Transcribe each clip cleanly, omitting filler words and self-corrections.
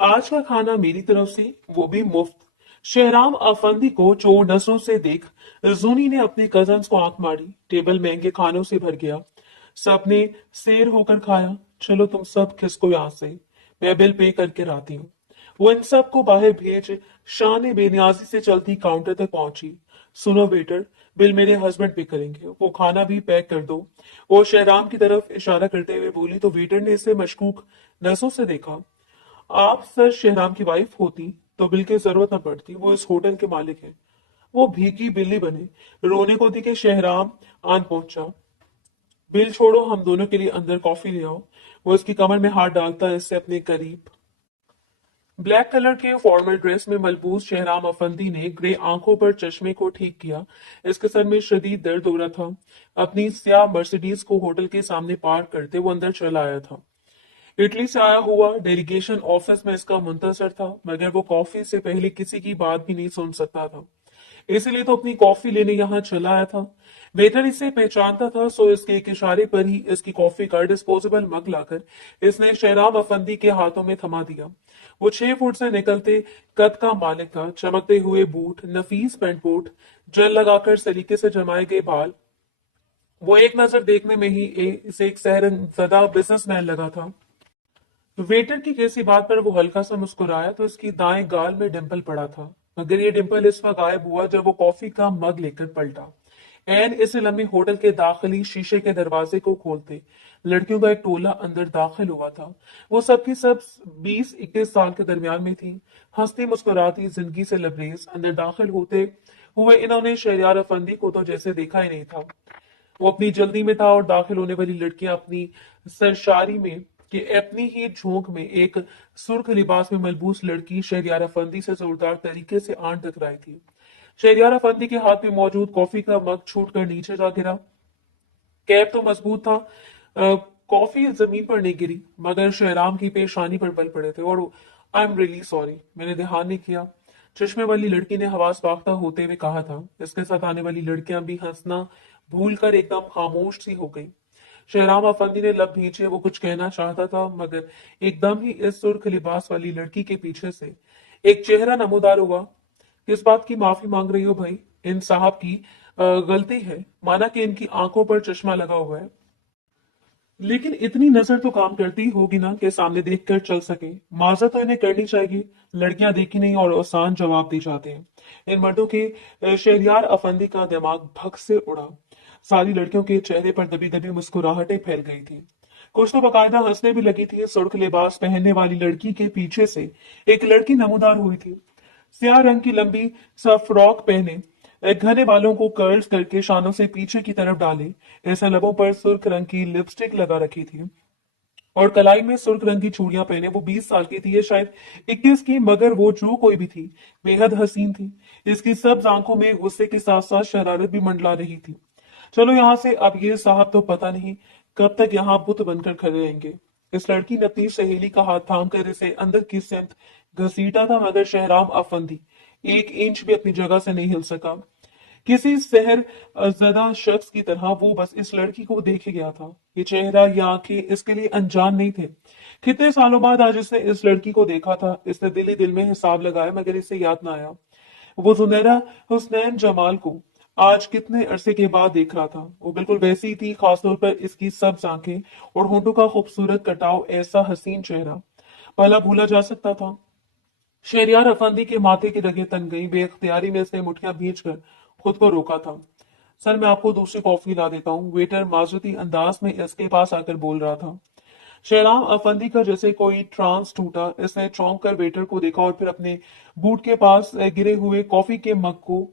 आज का खाना मेरी तरफ से, वो भी मुफ्त। शहराम अफंदी को चोर नजरों से देख जूनी ने अपने कजन्स को आंख मारी। टेबल महंगे खानों से भर गया। सबने शेर होकर खाया। चलो तुम सब खिसको यहां से, मैं बिल पे करके आती हूँ। वो इन सब को बाहर भेज शान बेनियाजी से चलती काउंटर तक पहुंची। सुनो वेटर, बिल मेरे हस्बैंड पे करेंगे, वो खाना भी पैक कर दो। वो शहराम की तरफ इशारा करते हुए बोली तो वेटर ने इसे मशकूक नजरों से देखा। आप सर शहराम की वाइफ होती तो बिल की जरूरत न पड़ती, वो इस होटल के मालिक हैं। वो भीगी बिल्ली बने रोने को थी कि शहराम आन पहुंचा। बिल छोड़ो, हम दोनों के लिए अंदर कॉफी ले आओ। वो इसकी कमर में हाथ डालता इससे अपने करीब। ब्लैक कलर के फॉर्मल ड्रेस में मलबूस शहराम अफंदी ने ग्रे आंखों पर चश्मे को ठीक किया। इसके सर में शदीद दर्द हो रहा था। अपनी स्याह मर्सिडीज को होटल के सामने पार्क करते वो अंदर चला आया था। इटली से आया हुआ डेलीगेशन ऑफिस में इसका मुंतजर था, मगर वो कॉफी से पहले किसी की बात भी नहीं सुन सकता था। इसलिए तो अपनी कॉफी लेने यहाँ चला आया था। वेटर इसे पहचानता था, सो इसके एक इशारे पर ही इसकी कॉफी का डिस्पोजेबल मग लाकर इसने शहराम अफंदी के हाथों में थमा दिया। वो 6 फुट से निकलते कद का मालिक था। चमकते हुए बूट, नफीस पेंट कोट, जेल लगाकर सलीके से जमाए गए बाल। वो एक नजर देखने में ही इसे एक सहरनज़दा बिजनेसमैन लगा था। वेटर की किसी बात पर वो हल्का सा मुस्कुराया तो इसकी दाएं गाल में डिंपल पड़ा था, मगर ये डिंपल इस वक्त गायब हुआ जब वो कॉफी का मग लेकर पलटा। एन इसे लम्बे होटल के दाखिली शीशे के दरवाजे को खोलते लड़कियों का एक टोला अंदर दाखिल हुआ था। वो सबकी सब 20-21 साल के दरमियान में थी। हंसती मुस्कुराती जिंदगी से लबरेज अंदर दाखिल होते हुए इन्होंने शहरियार अफंदी को तो जैसे देखा ही नहीं था। वो अपनी जल्दी में था और दाखिल होने वाली लड़कियां अपनी सरशारी में कि अपनी ही झोंक में एक सुर्ख लिबास में मलबूस लड़की शहरियार अफंदी से जोरदार तरीके से आंट टकराई थी। शहरियार अफंदी के हाथ में मौजूद कॉफी का मग छूट कर नीचे जा गिरा। कैब तो मजबूत था। कॉफी जमीन पर नहीं गिरी, मगर शहराम की पेशानी पर बल पड़े थे। और आई एम रियली सॉरी, मैंने ध्यान नहीं किया, चश्मे वाली लड़की ने हवास बाख्ता होते हुए कहा था। इसके साथ आने वाली लड़कियां भी हंसना भूलकर एकदम खामोश सी हो गई। शहराम अफंदी ने लब भींचे, वो कुछ कहना चाहता था, मगर एकदम ही इस सुर्ख लिबास वाली लड़की के पीछे से एक चेहरा नमूदार हुआ। किस बात की माफी मांग रही हो भाई? इन साहब की गलती है, माना कि इनकी आंखों पर चश्मा लगा हुआ है, लेकिन इतनी नजर तो काम करती ही होगी ना कि सामने देखकर चल सके। माजरत तो इन्हें करनी चाहिए। लड़कियां देखी नहीं और आसान जवाब दी जाते हैं। इन मर्दों के शहरियार अफंदी का दिमाग भग से उड़ा। सारी लड़कियों के चेहरे पर दबी दबी मुस्कुराहटें फैल गई थी। कुछ तो बकायदा हंसने भी लगी थी। सुर्ख लिबास पहनने वाली लड़की के पीछे से एक लड़की नमूदार हुई थी। स्याह रंग की लंबी सा फ्रॉक पहने, एक घने बालों को कर्ल्स करके शानों से पीछे की तरफ डाले, ऐसे लबों पर सुर्ख रंग की लिपस्टिक लगा रखी थी और कलाई में सुर्ख रंग की चूड़ियां पहने। वो 20 साल की थी, ये शायद 21 की, मगर वो जो कोई भी थी बेहद हसीन थी। इसकी सब्ज आंखों में गुस्से के साथ साथ शरारत भी मंडला रही थी। चलो यहां से, अब ये साहब तो पता नहीं कब तक यहाँ बुत बनकर खड़े रहेंगे। इस लड़की ने अपनी सहेली का हाथ थाम कर इसे अंदर की सिमत घसीटा था, मगर शहराम अफंदी 1 इंच भी अपनी जगह से नहीं हिल सका। किसी शहर जदा शख्स की तरह वो बस इस लड़की को देखे गया था। ये चेहरा, ये आंखें इसके लिए अनजान नहीं थे। कितने सालों बाद आज इसने इस लड़की को देखा था। इसने दिल ही दिल में हिसाब लगाया, मगर इसे याद ना आया। वो जुनैरा हुसनैन जमाल को आज कितने अरसे के बाद देख रहा था। वो बिल्कुल वैसी ही थी, खासतौर पर इसकी सब्ज आंखें और होंठों का खूबसूरत कटाव। ऐसा हसीन चेहरा भला भूला जा सकता था? शहरियार अफंदी के माथे की रगें तन गई। बेख्तियारी में इसने मुठ्ठियां भींचकर खुद को रोका था। सर, मैं आपको दूसरी कॉफी ला देता हूँ, वेटर माजरती अंदाज में इसके पास आकर बोल रहा था। शहराम अफंदी का जैसे कोई ट्रांस टूटा। इसने चौंक कर वेटर को देखा और फिर अपने बूट के पास गिरे हुए कॉफी के मग को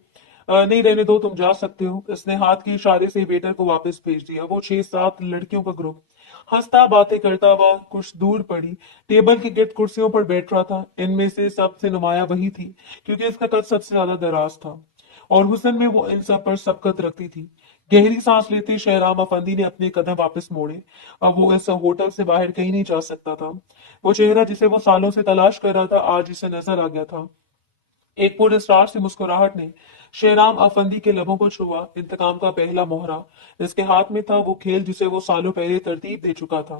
नहीं, रहने दो, तुम जा सकते हो। इसने हाथ के इशारे से वेटर को वापस भेज दिया। वो 6-7 लड़कियों का ग्रुप हंसता बातें करता हुआ कुछ दूर पड़ी टेबल के गिर्द कुर्सियों पर बैठ रहा था। इनमें से सबसे नुमाया वही थी, क्योंकि इसका कद सबसे ज्यादा दराज था और हुस्न में वो इन सब पर सबकत रखती थी। गहरी सांस लेते शहराम अफंदी ने अपने कदम वापस मोड़े। अब वो इस होटल से बाहर कहीं नहीं जा सकता था। वो चेहरा जिसे वो सालों से तलाश कर रहा था आज इसे नजर आ गया था। एक पुरस्कार से मुस्कुराहट ने शेराम अफंदी के लबों को छुआ। इंतकाम का पहला मोहरा इसके हाथ में था। वो खेल जिसे वो सालों पहले तरतीब दे चुका था,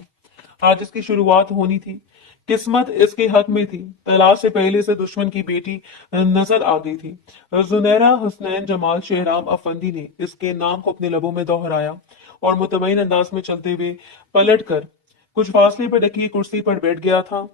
आज इसकी शुरुआत होनी थी। किस्मत इसके हक में थी। तलाश से पहले से दुश्मन की बेटी नजर आ गई थी। जुनैरा हुसनैन जमाल शेहराम अफंदी ने इसके नाम को अपने लबों में दोहराया और मुतमईन अंदाज में चलते हुए पलट कर कुछ फासले पर रखी कुर्सी पर बैठ गया था।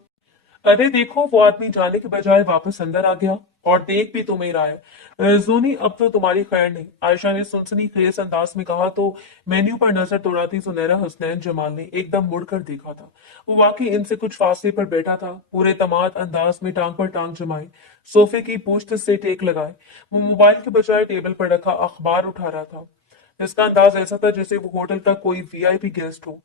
अरे देखो, वो आदमी जाने के बजाय वापस अंदर आ गया, और देख भी तुम्हें रहा है। जूनी, अब तो तुम्हारी खैर नहीं, आयशा ने सनसनी खेज अंदाज में कहा तो मेन्यू पर नजर दौड़ाती सुनहरा हुसनैन जमाल ने एकदम मुड़कर देखा था। वो वाकई इनसे कुछ फासले पर बैठा था, पूरे तमाद अंदाज में टांग पर टांग जमाए, सोफे की पोस्ट से टेक लगाए। वो मोबाइल के बजाय टेबल पर रखा अखबार उठा रहा था। इसका अंदाज ऐसा था जैसे वो होटल का कोई वीआईपी गेस्ट हो।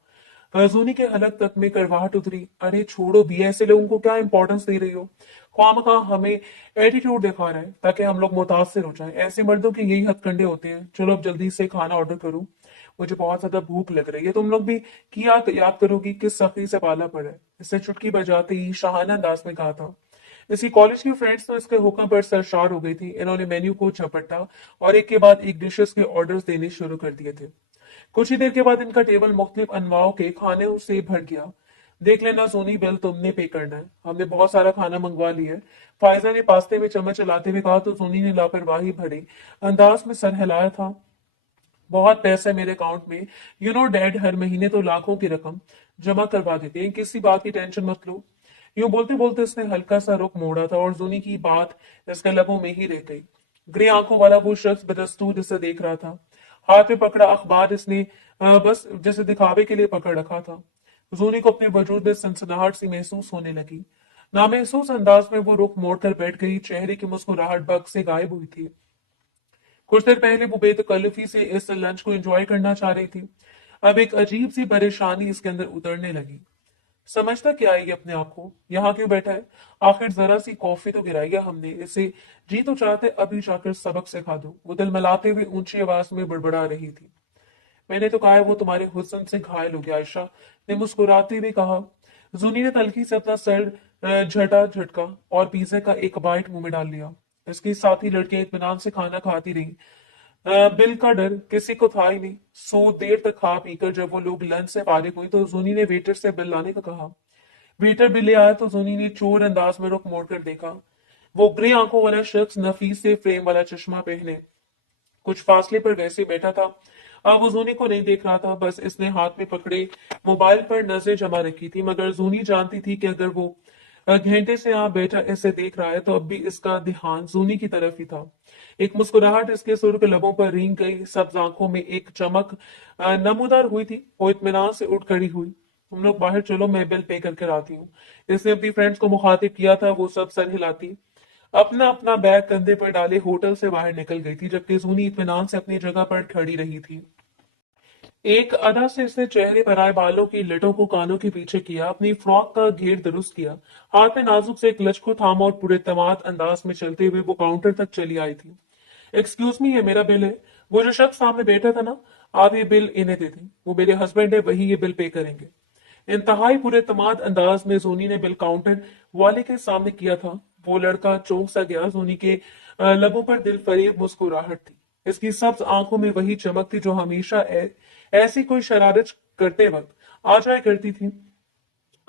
जोनी के हलक तक में करवाहट उतरी। अरे छोड़ो भी, ऐसे लोगों को क्या इंपॉर्टेंस दे रही हो? ख्वामखा हमें एटीट्यूड दिखा रहा है ताकि हम लोग मुतासर हो जाएं। ऐसे मर्दों के यही हथकंडे होते हैं। चलो अब जल्दी से खाना ऑर्डर करूं, मुझे बहुत ज्यादा भूख लग रही है। तुम लोग भी किया याद करोगी किस सख्ती से पाला पड़ा है। इससे चुटकी बजाते ही शाहाना अंदाज में कहा था। इसी कॉलेज की फ्रेंड्स तो इसके हुक्म पर सरशार हो गई थी। इन्होंने मेन्यू को झपटा और एक के बाद एक डिशेस के ऑर्डर्स देने शुरू कर दिए थे। कुछ ही देर के बाद इनका टेबल मुख्तलिफ अनवाओं के खाने से भर गया। देख लेना सोनी, बिल तुमने पे करना है, हमने बहुत सारा खाना मंगवा लिया है। फायजा ने पास्ते में चम्मच चलाते हुए कहा तो सोनी ने लापरवाही भरे अंदाज में सर हिलाया था। बहुत पैसा है मेरे अकाउंट में, यू नो डैड, हर महीने तो लाखों की रकम जमा करवा देते हैं, किसी बात की टेंशन मत लो। यूं बोलते बोलते उसने हल्का सा रुख मोड़ा था और जूनी की बात इसके लबों में ही रह गई। ग्रे आंखों वाला वो शख्स बदस्तूर इसे देख रहा था। हाथ में पकड़ा अखबार इसने बस जैसे दिखावे के लिए पकड़ रखा था। जूनी को अपने वजूद में सनसनाहट सी महसूस होने लगी। नामहसूस अंदाज में वो रुख मोड़कर बैठ गई। चेहरे की मुस्कुराहट बग से गायब हुई थी। कुछ देर पहले वो बेतकल्लुफी से इस लंच को एंजॉय करना चाह रही थी, अब एक अजीब सी परेशानी इसके अंदर उतरने लगी। समझता क्या है ये अपने आप को? यहाँ क्यों बैठा है? आखिर जरा सी कॉफी तो गिराई है हमने इसे, जी तो चाहते अभी जाकर सबक सिखा दो। वो दिल मिलाते हुए ऊंची आवाज में बड़बड़ा रही थी। मैंने तो कहा है वो तुम्हारे हुस्न से घायल हो गया, आयशा ने मुस्कुराते हुए कहा। जूनी ने तलखी से अपना सर झटा झटका और पिज्जे का एक बाइट मुंह में डाल लिया। इसकी साथी लड़कियां इत्मीनान से खाना खाती रही। बिल का डर किसी को था ही नहीं। सो देर तक खा पीकर जब वो लोग लंच से फारिग हुई तो जूनी ने वेटर से बिल लाने को कहा। वेटर बिल ले आया तो जूनी ने चोर अंदाज में रुख मोड़कर देखा। वो ग्रे आंखों वाला शख्स नफीस से फ्रेम वाला चश्मा पहने कुछ फासले पर वैसे बैठा था। अब वो जूनी को नहीं देख रहा था, बस इसने हाथ में पकड़े मोबाइल पर नजर जमा रखी थी। मगर जूनी जानती थी कि अगर वो घंटे से यहाँ बैठा ऐसे देख रहा है तो अब भी इसका ध्यान जूनी की तरफ ही था। एक मुस्कुराहट इसके सुर्ख लबों पर रेंग गई, सब्ज आंखों में एक चमक नमूदार हुई थी। वो इत्मीनान से उठ खड़ी हुई। तुम लोग बाहर चलो, मैं बिल पे करके आती हूँ। इसने अपनी फ्रेंड्स को मुखातिब किया था। वो सब सर हिलाती अपना अपना बैग कंधे पर डाले होटल से बाहर निकल गई थी, जबकि जूनी इत्मीनान से अपनी जगह पर खड़ी रही थी। एक अदा से इसने चेहरे पर आए बालों की लटों को कानों के पीछे किया, अपनी फ्रॉक का घेर दुरुस्त किया, हाथ में नाजुक से एक लच को थामा और पूरे तमाद अंदाज में चलते हुए वो काउंटर तक चली आई थी। एक्सक्यूज मी, ये मेरा बिल है। वो जो शख्स सामने बैठा था ना, आप ये बिल इन्हें दे दें, वो मेरे हस्बैंड है, वही ये बिल पे करेंगे। इंतहाई पूरे तमाद अंदाज में जोनी ने बिल काउंटर वाले के सामने किया था। वो लड़का चौंक सा गया। जोनी के लबों पर दिल फरेब मुस्कुराहट थी। इसकी सब्ज आंखों में वही चमक थी जो हमेशा ऐसी कोई शरारत करते वक्त आ जाया करती थी।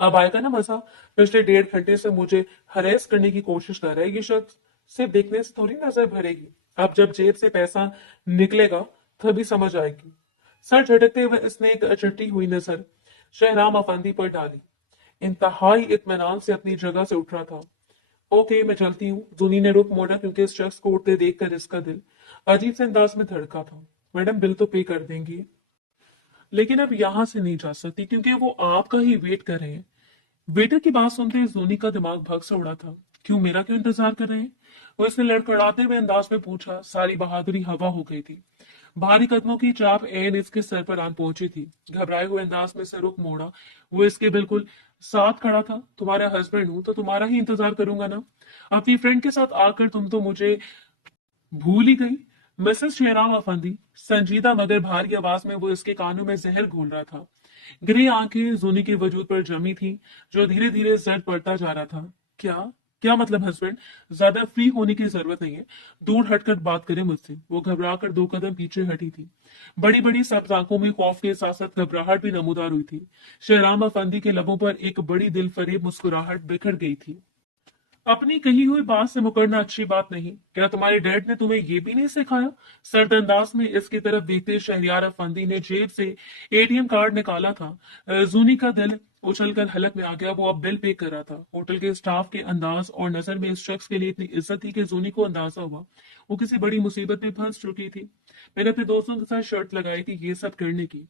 अब आएगा ना मजा? पिछले 1.5 घंटे से मुझे हरेस करने की कोशिश कर रहा है ये शख्स। सिर्फ देखने से थोड़ी नजर भरेगी, अब जब जेब से पैसा निकलेगा तभी समझ आएगी। सर झटकते हुए इसने एक चट्टी हुई नजर शहराम अफंदी पर डाली। इंतहाई इत्मीनान से अपनी जगह से उठ रहा था। ओके, मैं चलती हूँ। जूनी ने रुख मोड़ा क्योंकि इस शख्स को उठते देखकर इसका दिल अजीब से अंदाज में धड़का था। मैडम, बिल तो पे कर देंगी, लेकिन अब यहां से नहीं जा सकती क्योंकि वो आपका ही वेट कर रहे हैं। वेटर की बात सुनते ही जोनी का दिमाग भग से उड़ा था। क्यों, मेरा क्यों इंतजार कर रहे हैं? वो इसने लड़खड़ाते हुए अंदाज में पूछा। सारी बहादुरी हवा हो गई थी। भारी कदमों की चाप एन इसके सर पर आन पहुंची थी। घबराए हुए अंदाज में से रुख मोड़ा। वो इसके बिल्कुल साथ खड़ा था। तुम्हारा हस्बैंड हूं तो तुम्हारा ही इंतजार करूंगा ना। अपनी फ्रेंड के साथ आकर तुम तो मुझे भूल ही गई। मिसेस शेराम अफंदी, संजीदा मगर भारी आवाज में वो इसके कानों में जहर घोल रहा था। ग्रे आंखें जूनी के वजूद पर जमी थी जो धीरे धीरे जर्द पड़ता जा रहा था। क्या क्या मतलब हस्बैंड? ज्यादा फ्री होने की जरूरत नहीं है, दूर हटकर बात करें मुझसे। वो घबरा कर 2 कदम पीछे हटी थी। बड़ी बड़ी सब्ज आंखों में खौफ के साथ साथ घबराहट भी नमूदार हुई थी। शहराम अफंदी के लबों पर एक बड़ी दिल फरेब मुस्कुराहट बिखर गई थी। अपनी कही हुई बात से मुकरना अच्छी बात नहीं। क्या तुम्हारे डैड ने तुम्हें ये भी नहीं सिखाया? सर्द अंदाज में इसकी तरफ देखते शहरियार अफंदी ने जेब से एटीएम कार्ड निकाला था। जूनी का दिल उछलकर हलक में आ गया। वो अब बिल पे कर रहा था। होटल के स्टाफ के अंदाज और नजर में इस शख्स के लिए इतनी इज्जत थी कि जूनी को अंदाजा हुआ वो किसी बड़ी मुसीबत में फंस चुकी थी। मैंने अपने दोस्तों के साथ शर्त लगाई थी ये सब करने की।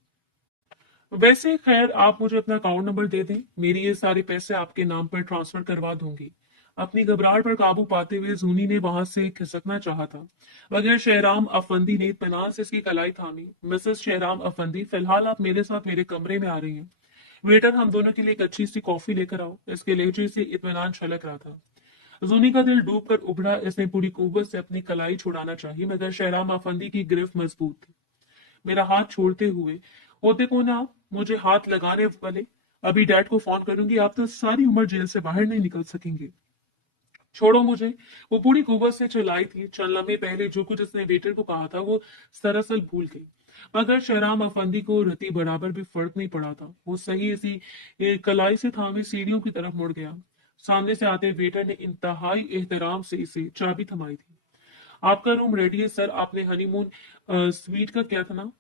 वैसे खैर, आप मुझे अपना अकाउंट नंबर दे दें, मेरी ये सारे पैसे आपके नाम पर ट्रांसफर करवा दूंगी। अपनी घबराहट पर काबू पाते हुए जूनी ने वहां से खिसकना चाहा था, मगर शहराम अफंदी ने इत्मीनान से इसकी कलाई थामी। मिसेस शहराम अफंदी, फिलहाल आप मेरे साथ मेरे कमरे में आ रही हैं। वेटर, हम दोनों के लिए एक अच्छी सी कॉफी लेकर आओ। इसके लहजे से इत्मीनान छलक रहा था। जूनी का दिल डूब कर उभरा। इसने पूरी कुव्वत से अपनी कलाई छुड़ाना चाहिए, मगर शहराम अफंदी की गिरफ्त मजबूत थी। मेरा हाथ छोड़ते हुए, होते कौन है आप मुझे हाथ लगाने वाले? अभी डैड को फोन करूंगी, आप तो सारी उम्र जेल से बाहर नहीं निकल सकेंगे। छोड़ो मुझे। वो पूरी कुव्वत से चिल्लाई थी। चंद लम्हे पहले जो कुछ उसने वेटर को कहा था वो दरअसल भूल गई। मगर शहराम अफंदी को रति बराबर भी फर्क नहीं पड़ा था। वो सही इसी कलाई से थामे सीढ़ियों की तरफ मुड़ गया। सामने से आते वेटर ने इंतहाई एहतराम से इसे चाबी थमाई थी। आपका रूम रेडी है सर, आपने हनीमून स्वीट का क्या था ना?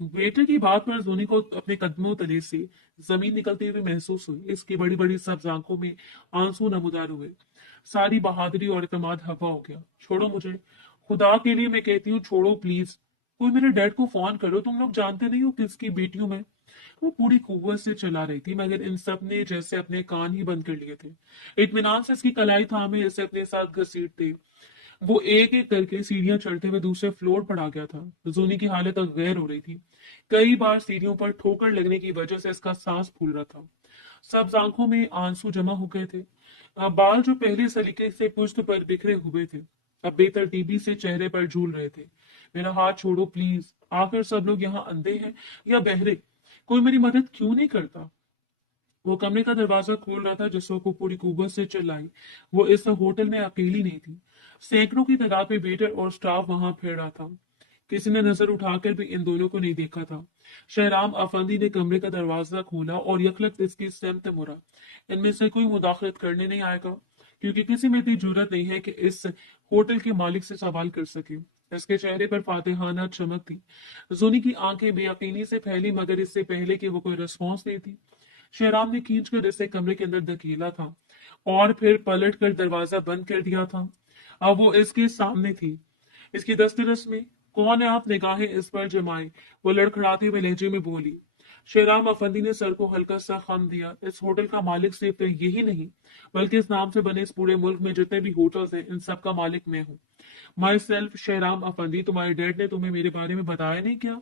वेटर की बात पर जोनी को अपने कदमों तले से जमीन निकलती हुई महसूस हुई। इसकी बड़ी बड़ी सब्ज आंखों में आंसू नमूदार हुए। सारी बहादुरी और इत्मीनान हवा हो गया। छोड़ो मुझे, खुदा के लिए मैं कहती हूँ, छोड़ो प्लीज। कोई मेरे डैड को फोन करो, तुम लोग जानते नहीं हो किसकी बेटी हूं मैं। वो पूरी कुव्वत से चला रही थी, मगर इन सब ने जैसे अपने कान ही बंद कर लिए थे। इत्मीनान से इसकी कलाई थामे इसे अपने साथ घसीटते वो एक एक करके सीढ़ियां चढ़ते हुए दूसरे फ्लोर पर आ गया था। जूनी की हालत अब गैर हो रही थी। कई बार सीढ़ियों पर ठोकर लगने की वजह से इसका सांस फूल रहा था। सब्ज आंखों में आंसू जमा हो गए थे। बाल जो पहले सलीके से पुश्त पर बिखरे हुए थे, अब बेतरतीबी से चेहरे पर झूल रहे थे। मेरा हाथ छोड़ो प्लीज। आखिर सब लोग यहाँ अंधे हैं या बहरे? कोई मेरी मदद क्यों नहीं करता? वो कमरे का दरवाजा खोल रहा था जिसको को पूरी कुव्वत से चिल्लाई। वो इस होटल में अकेली नहीं थी। सैकड़ों की तादाद में वेटर और स्टाफ वहां फिर रहा था। किसी ने नजर उठाकर भी इन दोनों को नहीं देखा था। शहराम अफंदी ने कमरे का दरवाजा खोला और यकलक इसकी सेमत मुड़ा। इनमें से कोई मुदाखलत करने नहीं आएगा, क्योंकि किसी में इतनी जरूरत नहीं है कि इस होटल के मालिक से सवाल कर सके। इसके चेहरे पर फातिहाना चमक थी। जोनी की आंखें बेयकीनी से फैली, मगर इससे पहले कि वो कोई रिस्पॉन्स दी थी, शेराब ने खींचकर इसे कमरे के अंदर धकेला था और फिर पलट कर दरवाजा बंद कर दिया था। अब वो इसके सामने थी। इसकी दस्तरस में, कौन है आप? निगाहें इस पर जमाई वो लड़खड़ाते हुए लहजे में बोली। शेराम अफंदी ने सर को हल्का सा खम दिया। इस होटल का मालिक सिर्फ यही नहीं, बल्कि इस नाम से बने इस पूरे मुल्क में जितने भी होटल्स हैं, इन सब का मालिक मैं हूँ। Myself Sheram Afandi. तुम्हारे डैड ने तुम्हें मेरे बारे में बताया नहीं क्या?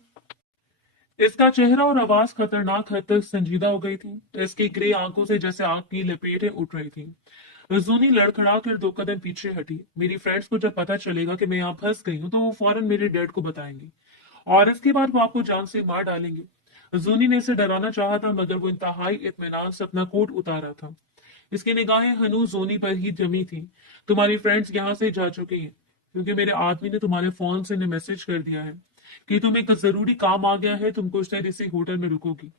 इसका चेहरा और आवाज खतरनाक हद तक संजीदा हो गई थी। इसकी ग्रे आंखों से जैसे आग की लपेटें उठ रही थी। जूनी लड़खड़ा कर 2 कदम पीछे हटी। मेरी फ्रेंड्स को जब पता चलेगा कि मैं यहाँ फंस गई हूँ तो वो फौरन मेरे डैड को बताएंगे, और इसके बाद वो आपको जान से मार डालेंगे। जूनी ने इसे डराना चाहा था, मगर वो इंतहाई इत्मीनान से अपना कोट उतार रहा था। इसकी निगाहें हनू जोनी पर ही जमी थी। तुम्हारी फ्रेंड्स यहाँ से जा चुकी हैं, क्योंकि मेरे आदमी ने तुम्हारे फोन से मैसेज कर दिया है कि तुम्हें एक जरूरी काम आ गया है, तुम कुछ देर इसी होटल में रुकोगी।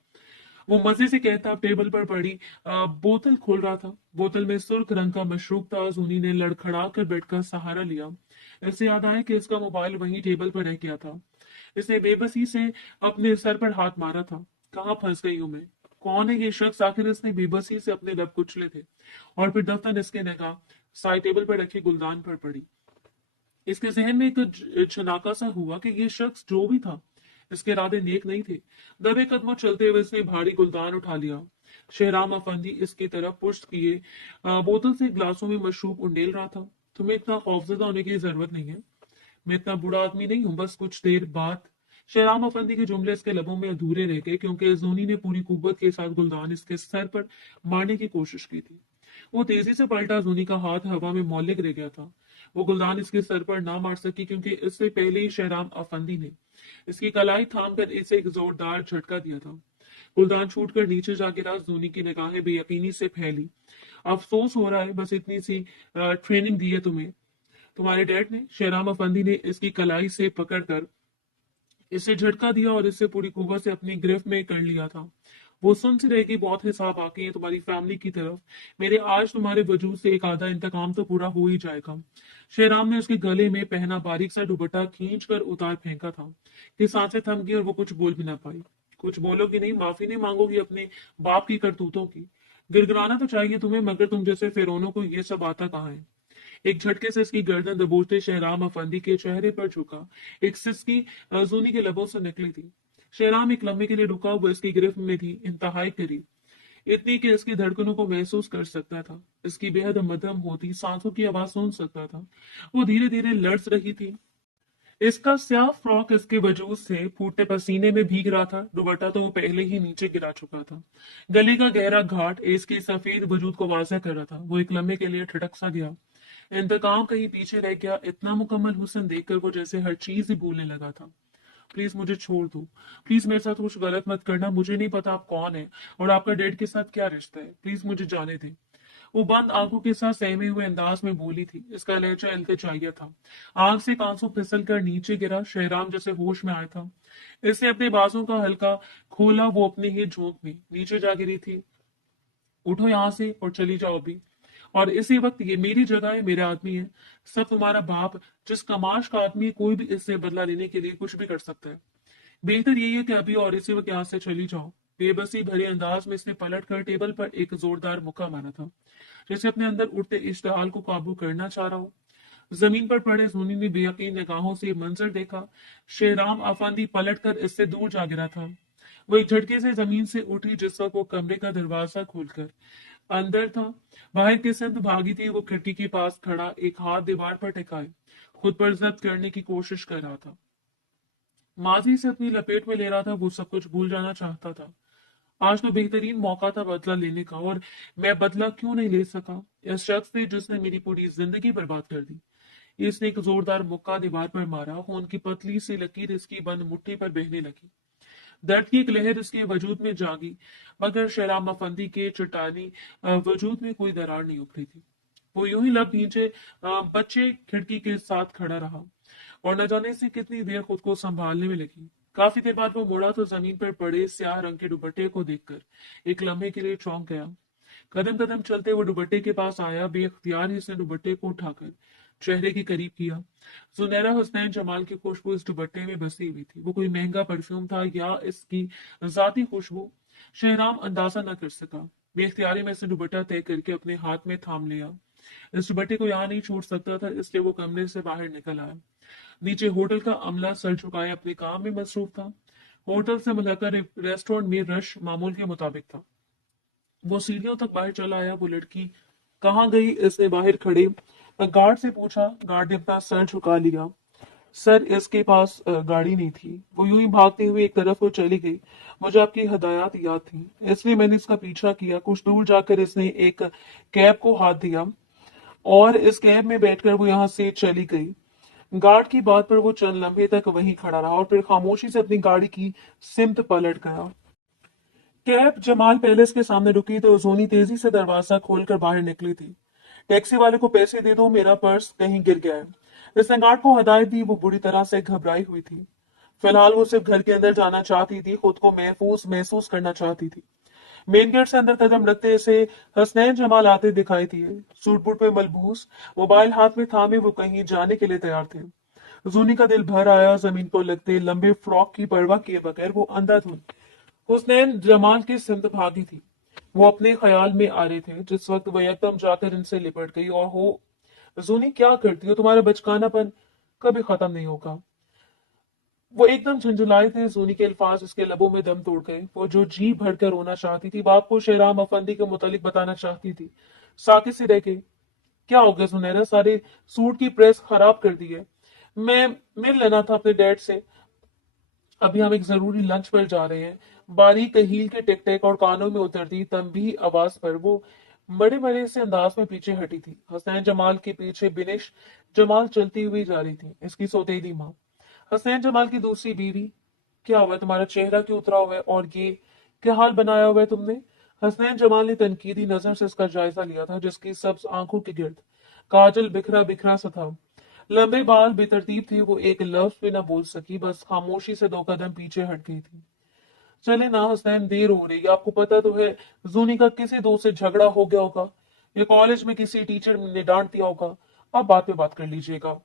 वो मजे से कहता टेबल पर पड़ी बोतल खोल रहा था। बोतल में सुर्ख रंग का मशरूब था। जूनी ने लड़खड़ा कर बेड का सहारा लिया। इसे याद आया कि इसका मोबाइल वहीं टेबल पर रह गया था। इसने बेबसी से अपने सर पर हाथ मारा था। कहाँ फंस गई हूं मैं? कौन है ये शख्स? आखिर इसने बेबसी से अपने लब कुचले थे। और फिर दफ्तर इसके निगाह साइड टेबल पर रखे गुलदान पर पड़ी। इसके जहन में एक छनाका सा हुआ कि ये शख्स जो भी था, इसके इरादे नेक नहीं थे। दबे कदमों चलते हुए इसने भारी गुलदान उठा लिया। शहराम अफंदी इसकी तरफ पुष्ट किए बोतल से गिलासों में मशरूब उंडेल रहा था। तुम्हें इतना खौफजदा होने की जरूरत नहीं है। मैं इतना बुरा आदमी नहीं हूं। बस कुछ देर बाद शहराम अफंदी के जुमले इसके लबों में अधूरे रह गए, क्योंकि जोनी ने पूरी कुव्वत के साथ गुलदान इसके सर पर मारने की कोशिश की थी। वो तेजी से पलटा। जोनी का हाथ हवा में मौलिक रह गया था। वो गुलदान इसके सर पर ना मार सकी, क्योंकि इससे पहले ही शहराम अफंदी ने इसकी कलाई थाम कर इसे एक जोरदार झटका दिया था। गुलदान छूट कर नीचे जा गिरा। जूनी की निगाहें बेयकीनी से फैली। अफसोस हो रहा है, बस इतनी सी ट्रेनिंग दी है तुम्हें तुम्हारे डैड ने। शेराम अफंदी ने इसकी कलाई से पकड़कर इसे झटका दिया और इसे पूरी कुव्वत से अपनी गिरफ्त में कर लिया था। वो सुन सी रहेगी, बहुत हिसाब आके हैं तुम्हारी फैमिली की तरफ। मेरे आज तुम्हारे वजूद से एक आधा इंतकाम तो पूरा हो ही जाएगा। शेराम ने उसके गले में पहना बारीक सा दुपट्टा खींच कर उतार फेंका था कि सांसें थम गई और वो कुछ बोल भी ना पाई। कुछ बोलोगी नहीं, माफी नहीं मांगोगी अपने बाप की करतूतों की? गिड़गिड़ाना तो चाहिए तुम्हें, मगर तुम जैसे फिरौनों को ये सब आता कहाँ है? एक झटके से इसकी गर्दन दबोचते शहराम अफंदी के चेहरे पर झुका। एक सिसकी जूनी के लबों से निकली थी। शहराम एक लम्हे के लिए रुका, वो इसकी गिरफ्त में थी, इंतहाई करीब, इतनी कि इसकी धड़कनों को महसूस कर सकता था। इसकी बेहद मध्यम होती सांसों की आवाज सुन सकता था। वो धीरे धीरे लड़ रही थी। इसका स्याह फ्रॉक इसके वजूद से फूटे पसीने में भीग रहा था। दुपट्टा तो वो पहले ही नीचे गिरा चुका था। गले का गहरा घाट इसके सफेद वजूद को वाज़ह कर रहा था। वो एक लम्हे के लिए ठिठक सा गया। इंतकाम कहीं पीछे रह गया। इतना मुकम्मल हुस्न देखकर वो जैसे हर चीज ही भूलने लगा था। प्लीज मुझे छोड़ दो। प्लीज मेरे साथ कुछ गलत मत करना। मुझे नहीं पता आप कौन है और आपका डैड के साथ क्या रिश्ता है। प्लीज मुझे जाने दें। वो बंद आंखों के साथ सहमे हुए अंदाज में बोली थी। इसका लहजा इल्तिजाइया था। आंख से आंसू फिसल कर नीचे गिरा। शहराम जैसे होश में आया था। इसने अपने बाजों का हल्का खोला। वो अपने ही झोंक में नीचे जा गिरी थी। उठो यहां से और चली जाओ अभी। और इसी वक्त ये मेरी जगह है, मेरे आदमी है। सब तुम्हारा बाप जिस कमाश का आदमी है, कोई भी इससे बदला लेने के लिए कुछ भी कर सकता है। बेहतर यही है कि अभी और इसी वक्त यहाँ से चली जाओ। बेबसी भरे अंदाज में इसने पलट कर टेबल पर एक जोरदार मुक्का मारा था, जैसे अपने अंदर उठते इश्तहाल को काबू करना चाह रहा हो। जमीन पर पड़े जूनी ने बेयकीन निगाहों से मंजर देखा। शेराम अफंदी पलटकर इससे दूर जा गिरा था। वो एक झटके से जमीन से उठी जिस वक्त वो कमरे का दरवाजा खोलकर अंदर था। बाहर की सिंध भागी थी। वो खिड़की के पास खड़ा एक हाथ दीवार पर टिकाए खुद पर जब्त करने की कोशिश कर रहा था। माजी से अपनी लपेट में ले रहा था। वो सब कुछ भूल जाना चाहता था। आज तो बेहतरीन मौका था बदला लेने का, और मैं बदला क्यों नहीं ले सका इस शख्स से जिसने मेरी पूरी जिंदगी बर्बाद कर दी। इसने एक जोरदार मुक्का दीवार पर मारा। खून की पतली सी लकीर इसकी बंद मुट्ठी पर बहने लगी। दर्द की एक लहर इसके वजूद में जागी, मगर शराब अफंदी के चट्टानी वजूद में कोई दरार नहीं उभरी थी। वो यूं ही लब नीचे बच्चे खिड़की के साथ खड़ा रहा और न जाने से कितनी देर खुद को संभालने में लगी। काफी देर बाद वो मुड़ा तो जमीन पर पड़े स्याह रंग के दुपट्टे को देखकर एक लम्हे के लिए चौंक गया। कदम कदम चलते वो दुपट्टे के पास आया। बेख्तियार ही उसने दुपट्टे को उठाकर चेहरे के करीब किया। सुनहरा हुसनैन जमाल की खुशबू इस दुपट्टे में बसी हुई थी। वो कोई महंगा परफ्यूम था या इसकी जाती खुशबू, शहराम अंदाजा न कर सका। बेख्तियारी में इसने दुपट्टा तय करके अपने हाथ में थाम लिया। इस दुपट्टे को यहाँ नहीं छोड़ सकता था, इसलिए वो कमरे से बाहर निकल आया। नीचे होटल का अमला सर झुकाए अपने काम में मसरूफ था। होटल से मिलाकर रेस्टोरेंट में रश मामूल के मुताबिक था। वो सीढ़ियों तक बाहर चला आया। वो लड़की कहाँ गई, इसने बाहर खड़े गार्ड से पूछा। गार्ड ने अपना सर झुका लिया। सर, इसके पास गाड़ी नहीं थी। वो यूं ही भागते हुए एक तरफ को चली गई। मुझे आपकी हदायत याद थी, इसलिए मैंने इसका पीछा किया। कुछ दूर जाकर इसने एक कैब को हाथ दिया और इस कैब में बैठकर वो यहाँ से चली गई। गार्ड की बात पर वो चंद लम्हे तक वहीं खड़ा रहा और फिर खामोशी से अपनी गाड़ी की सिमत पलट गया। कैब जमाल पैलेस के सामने रुकी तो जोनी तेजी से दरवाजा खोलकर बाहर निकली थी। टैक्सी वाले को पैसे दे दो, मेरा पर्स कहीं गिर गया है। इसने गार्ड को हदायत दी। वो बुरी तरह से घबराई हुई थी। फिलहाल वो सिर्फ घर के अंदर जाना चाहती थी, खुद को महफूज महसूस करना चाहती थी। मेन गेट से अंदर कदम रखते इसे हसनैन जमाल आते दिखाई दिए। सूट बूट में मलबूस, मोबाइल हाथ में थामे वो कहीं जाने के लिए तैयार थे। जूनी का दिल भर आया। जमीन को लगते लंबे फ्रॉक की परवाह किए बगैर वो अंधाधुंध हुसनैन जमाल की सिमत भागी थी। वो अपने ख्याल में आ रहे थे जिस वक्त वो एकदम जाकर इनसे लिपट गई। और हो जूनी, क्या करती हो? तुम्हारा बचकानापन कभी खत्म नहीं होगा। वो एकदम झंझुलाए थे। जूनी के अल्फाज उसके लबों में दम तोड़ गए। वो जो जी भरकर रोना चाहती थी, बाप को शेराम अफंदी के मुतालिक बताना चाहती थी, साथी से रह के क्या हो गया सुनहरा? सारे सूट की प्रेस खराब कर दी है। मैं मिल लेना था अपने डैड से। अभी हम एक जरूरी लंच पर जा रहे हैं। बारीक हील के टिक टिक और कानों में उतरती तंबी आवाज पर वो बड़े बड़े से अंदाज में पीछे हटी थी। हसनैन जमाल के पीछे बिनिश जमाल चलती हुई जा रही थी, इसकी सौतेली माँ। हसनैन जमाल की दूसरी बीवी। क्या हुआ? तुम्हारा चेहरा क्यों उतरा हुआ है? और ये क्या हाल बनाया हुआ है तुमने? हसनैन जमाल ने तनकीदी नजर से इसका जायजा लिया था, जिसकी सब्ज आंखों के गिर्द काजल बिखरा बिखरा सा था। लंबे बाल बेतरतीब थे, वो एक लफ्ज भी न बोल सकी, बस खामोशी से 2 कदम पीछे हट गई थी। चले ना हसनैन, देर हो रही है, आपको पता तो है जूनी का किसी दोस्त से झगड़ा हो गया होगा या कॉलेज में किसी टीचर ने डांट दिया होगा। आप बात पे बात कर लीजिएगा।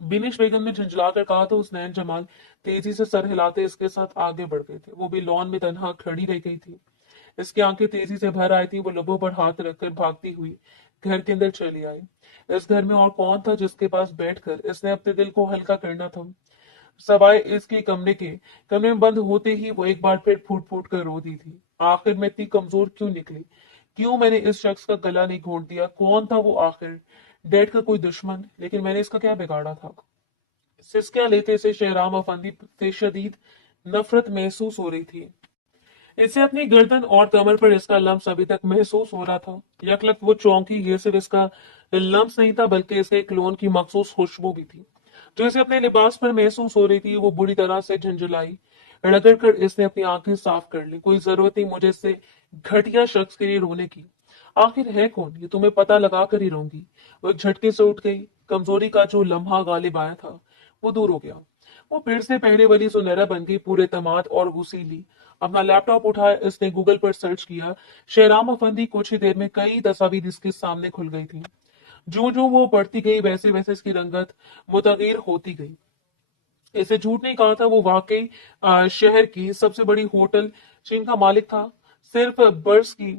बिनिश बेगम ने झंझलाकर कहा तो हुसनैन जमाल तेजी से सर हिलाते इसके साथ आगे बढ़ गए थे। वो भी लॉन में तन्हा खड़ी रह गई थी। इसकी आंखें तेजी से भर आई थी। वो लबों पर हाथ रखकर भागती हुई घर के अंदर चली आई। इस घर में और कौन था जिसके पास बैठकर इसने अपने दिल को हल्का करना था? सवाए इसके कमरे में बंद होते ही वो एक बार फिर फूट फूट कर रो दी थी। आखिर मैं इतनी कमजोर क्यों निकली? क्यों मैंने इस शख्स का गला नहीं घोंट दिया? कौन था वो आखिर? डैड का कोई दुश्मन? लेकिन मैंने इसका क्या बिगाड़ा था? सिसकियां लेते से शेहराम अफंदी से शदीद नफरत महसूस हो रही थी। इसे अपनी गर्दन और कमर पर इसका लम्स अभी तक महसूस हो रहा था। यकलक वो चौंकी। ये सिर्फ इसका लम्स नहीं था, बल्कि इसके क्लोन की मखसूस खुशबू भी थी जो इसे अपने लिबास पर महसूस हो रही थी। वो बुरी तरह से झंझलाई। रगड़ कर इसने अपनी आंखें साफ कर ली। कोई जरूरत नहीं मुझे इससे घटिया शख्स के लिए रोने की। आखिर है कौन? ये तुम्हें पता लगा कर ही रहूंगी। वो एक झटके से उठ गई। कमजोरी का जो लम्हा गालिब आया था वो दूर हो गया। वो फिर से पहले वाली सुनहरा बन गई, पूरे तमाद और गुसीली। अपना लैपटॉप उठाया, इसने गूगल पर सर्च किया। शेहराम अफंदी। कुछ ही देर में कई तस्वीर इसके सामने खुल गई थी। जो जो वो बढ़ती गई वैसे वैसे इसकी रंगत मुतगैर होती गई। इसे झूठ नहीं कहा था, वो वाकई शहर की सबसे बड़ी होटल चेन का मालिक था। सिर्फ बर्स की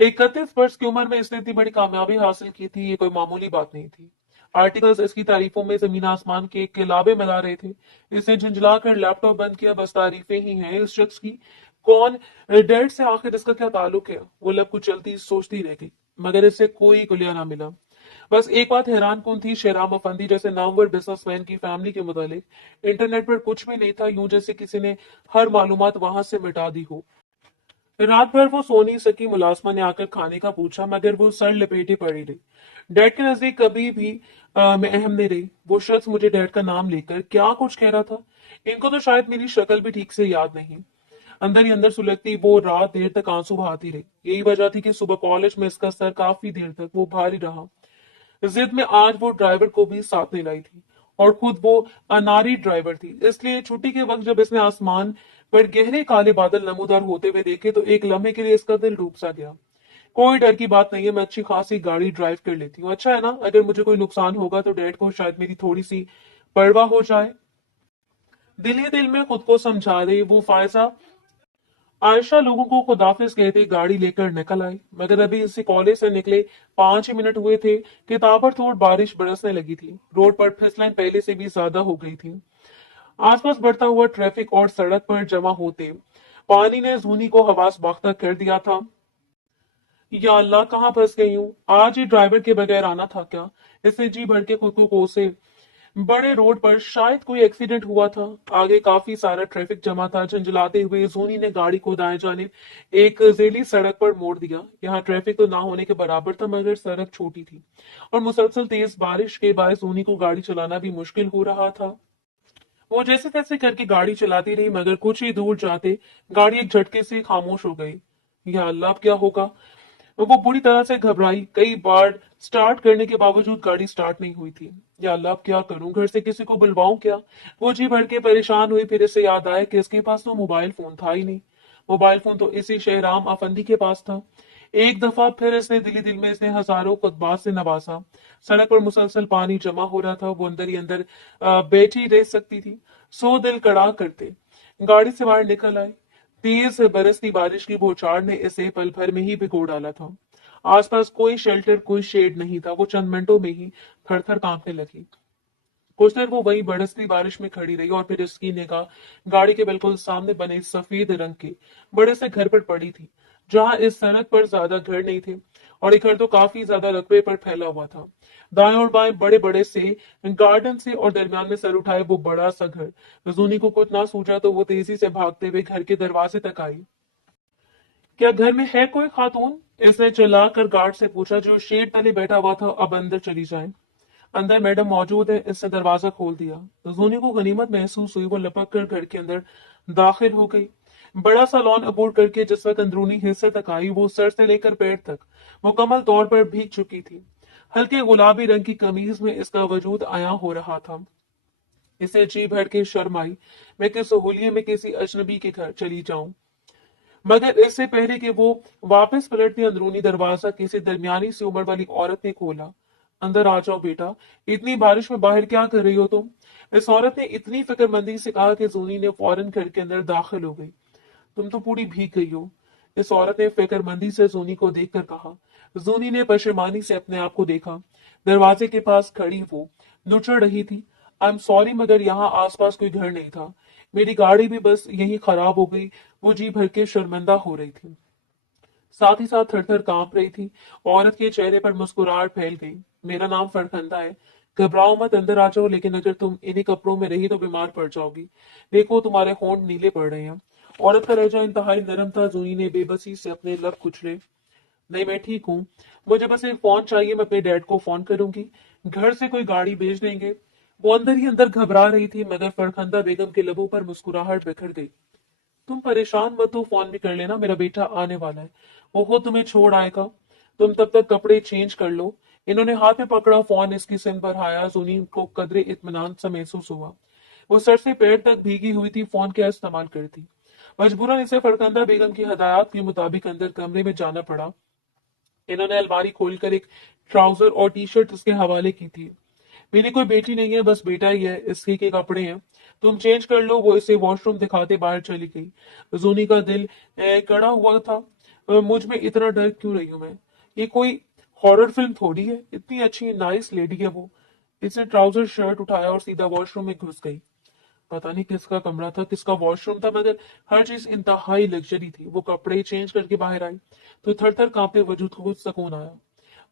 31 वर्ष की उम्र में इसने इतनी बड़ी कामयाबी हासिल की थी, ये कोई मामूली बात नहीं थी। आर्टिकल्स इसकी तारीफों में जमीन आसमान के किलाबे मिला रहे थे। इसने झुंझला कर लैपटॉप बंद किया। बस तारीफें ही हैं इस शख्स की। कौन? डैड से आखिर इसका क्या ताल्लुक है? वो लब कुछ चलती सोचती रह गई, मगर इससे कोई कुलिया ना मिला। बस एक बात हैरान कौन थी, शेहराम अफंदी जैसे नामवर बिजनेसमैन की फैमिली के मुतालिक इंटरनेट पर कुछ भी नहीं था, यूं जैसे किसी ने हर मालूमात वहां से मिटा दी हो। रात भर वो सो नहीं सकी। मुलाजमा ने आकर खाने का पूछा, मगर वो सर लपेटे पड़ी रही। डैड के नजदीक कभी भी मैं अहम नहीं रही। वो शख्स मुझे डैड का नाम लेकर क्या कुछ कह रहा था। इनको तो शायद मेरी शक्ल भी ठीक से याद नहीं। अंदर ही अंदर सुलगती वो रात देर तक आंसू बहाती रही। यही वजह थी कि सुबह कॉलेज में इसका सर काफी देर तक वो भारी रहा। जिद में आज वो ड्राइवर को भी साथ नहीं लाई थी, और खुद वो अनारी ड्राइवर थी। इसलिए छुट्टी के वक्त जब इसने आसमान पर गहरे काले बादल नमूदार होते हुए देखे तो एक लम्हे के लिए इसका दिल डूब सा गया। कोई डर की बात नहीं है, मैं अच्छी खासी गाड़ी ड्राइव कर लेती हूँ। अच्छा है ना, अगर मुझे कोई नुकसान होगा तो डैड को शायद मेरी थोड़ी सी परवाह हो जाए। दिल ही दिल में खुद को समझा रही वो फायजा आयशा लोगों को खुदाफिज कहते गाड़ी लेकर निकल आई। मगर अभी इसी कॉलेज से निकले 5 ही मिनट हुए थे कि ताबड़तोड़ बारिश बरसने लगी थी। रोड पर फिसलन पहले से भी ज्यादा हो गई थी। आसपास बढ़ता हुआ ट्रैफिक और सड़क पर जमा होते पानी ने जूनी को हवास बाख्ता कर दिया था। या अल्लाह, कहाँ फंस गई हूँ? आज ही ड्राइवर के बगैर आना था क्या? इसने जी भर के खुद को कोसे। बड़े रोड पर शायद कोई एक्सीडेंट हुआ था। आगे काफी सारा ट्रैफिक जमा था। झंझलाते हुए जोनी ने गाड़ी को दाएं जानिब एक जेली सड़क पर मोड़ दिया। यहाँ ट्रैफिक तो ना होने के बराबर था, मगर सड़क छोटी थी और मुसलसल तेज बारिश के बायस जोनी को गाड़ी चलाना भी मुश्किल हो रहा था। वो जैसे तैसे करके गाड़ी चलाती रही, मगर कुछ ही दूर जाते गाड़ी एक झटके से खामोश हो गई। या अल्लाह, अब क्या होगा? वो बुरी तरह से घबराई। कई बार स्टार्ट करने के बावजूद गाड़ी स्टार्ट नहीं हुई थी। या अल्लाह, अब क्या करूं? घर से किसी को बुलवाऊं क्या? वो जी भर के परेशान हुई। फिर इसे याद आया कि इसके पास तो मोबाइल फोन था ही नहीं। मोबाइल फोन तो इसी शेहराम अफंदी के पास था। एक दफा फिर इसने दिली दिल में इसने हजारों खुतबात से नवाजा। सड़क पर मुसलसल पानी जमा हो रहा था। वो अंदर ही अंदर बैठी रह सकती थी। सो दिल कड़ा करते गाड़ी से बाहर निकल आए। तेज बरसती बारिश की बौछार ने इसे पल भर में ही भिगो डाला था। आसपास कोई शेल्टर, कोई शेड नहीं था। वो चंद मिनटों में ही थर थर कांपने लगी। कुछ देर वो वही बरसती बारिश में खड़ी रही और फिर इसकी निगाह गाड़ी के बिल्कुल सामने बने सफेद रंग के बड़े से घर पर पड़ी थी, जहां इस सड़क पर ज्यादा घर नहीं थे और एक घर तो काफी ज्यादा रकबे पर फैला हुआ था। दाएं और बाएं बड़े बड़े से गार्डन से और दरमियान में सर उठाए वो बड़ा सा घर। जूनी को कुछ ना सूझा तो वो तेजी से भागते हुए घर के दरवाजे तक आई। क्या घर में है कोई खातून? इसने चिल्लाकर गार्ड से पूछा जो शेड तले बैठा हुआ था। अब अंदर चली जाए। अंदर मैडम मौजूद है। इसने दरवाजा खोल दिया। जूनी को गनीमत महसूस हुई। वो लपक कर घर के अंदर दाखिल हो गई। बड़ा सा लॉन अबोर्ड करके जिस वक्त अंदरूनी हिस्से तक आई, वो सर से लेकर पैर तक मुकम्मल तौर पर भीग चुकी थी। हल्के गुलाबी रंग की कमीज में इसका वजूद आया हो रहा था। इसे जी भर के शर्म आई, मैं किस सहूलियत में किसी अजनबी के घर चली जाऊं। मगर इससे पहले कि वो वापस पलटती, अंदरूनी दरवाजा किसी दरमियानी सी उम्र वाली औरत ने खोला। अंदर आ जाओ बेटा, इतनी बारिश में बाहर क्या कर रही हो तुम? इस औरत ने इतनी फिक्रमंदी से कहा कि जूनी ने फौरन घर के अंदर दाखिल हो गई। तुम तो पूरी भीग गई हो, इस औरत ने फिक्रमंदी से जूनी को देखकर कहा। जूनी ने पशेमानी से अपने आप को देखा। दरवाजे के पास खड़ी वो नुचड़ रही थी। आई एम सॉरी, मगर यहाँ आसपास कोई घर नहीं था। मेरी गाड़ी भी बस यहीं खराब हो गई। वो जी भर के शर्मिंदा हो रही थी, साथ ही साथ थर थर कांप रही थी। औरत के चेहरे पर मुस्कुराहट फैल गई। मेरा नाम फरखंदा है, घबराओ मत, अंदर आ जाओ, लेकिन अगर तुम इन्हीं कपड़ों में रही तो बीमार पड़ जाओगी। देखो तुम्हारे होंठ नीले पड़ रहे हैं। औरत का लहजा इंतहाई नरम था। जूही ने बेबसी से अपने लब कुचले। नहीं, मैं ठीक हूँ, मुझे बस एक फोन चाहिए, मैं अपने डैड को फोन करूंगी, घर से कोई गाड़ी भेज देंगे। वो अंदर ही अंदर घबरा रही थी, मगर फरखंदा बेगम के लबों पर मुस्कुराहट बिखर गई। तुम परेशान मत हो, फोन भी कर लेना, मेरा बेटा आने वाला है, वो खुद तुम्हें छोड़ आएगा। तुम तब तक कपड़े चेंज कर लो। इन्होंने हाथ में पकड़ा फोन इसकी सिम पर आया। सुनी को कदरे इत्मीनान सा महसूस हुआ। वो सर से पैर तक भीगी हुई थी, फोन क्या इस्तेमाल करती। मजबूरन इसे फरखंदा बेगम की हदायत के मुताबिक अंदर कमरे में जाना पड़ा। इन्होंने अलमारी खोलकर एक ट्राउजर और टी शर्ट उसके हवाले की थी। मेरी कोई बेटी नहीं है, बस बेटा ही है, इसके के कपड़े हैं, तुम चेंज कर लो। वो इसे वॉशरूम दिखाते बाहर चली गई। जूनी का दिल कड़ा हुआ था। मुझ में इतना डर क्यों रही हूं मैं? ये कोई हॉरर फिल्म थोड़ी है, इतनी अच्छी नाइस लेडी है वो। इसने ट्राउजर शर्ट उठाया और सीधा वॉशरूम में घुस गई। पता नहीं किसका कमरा था, किसका वॉशरूम था, मगर हर चीज इंतहाई लग्जरी थी। वो कपड़े चेंज करके बाहर आई तो थर थर कांपते वजूद को कुछ सुकून आया,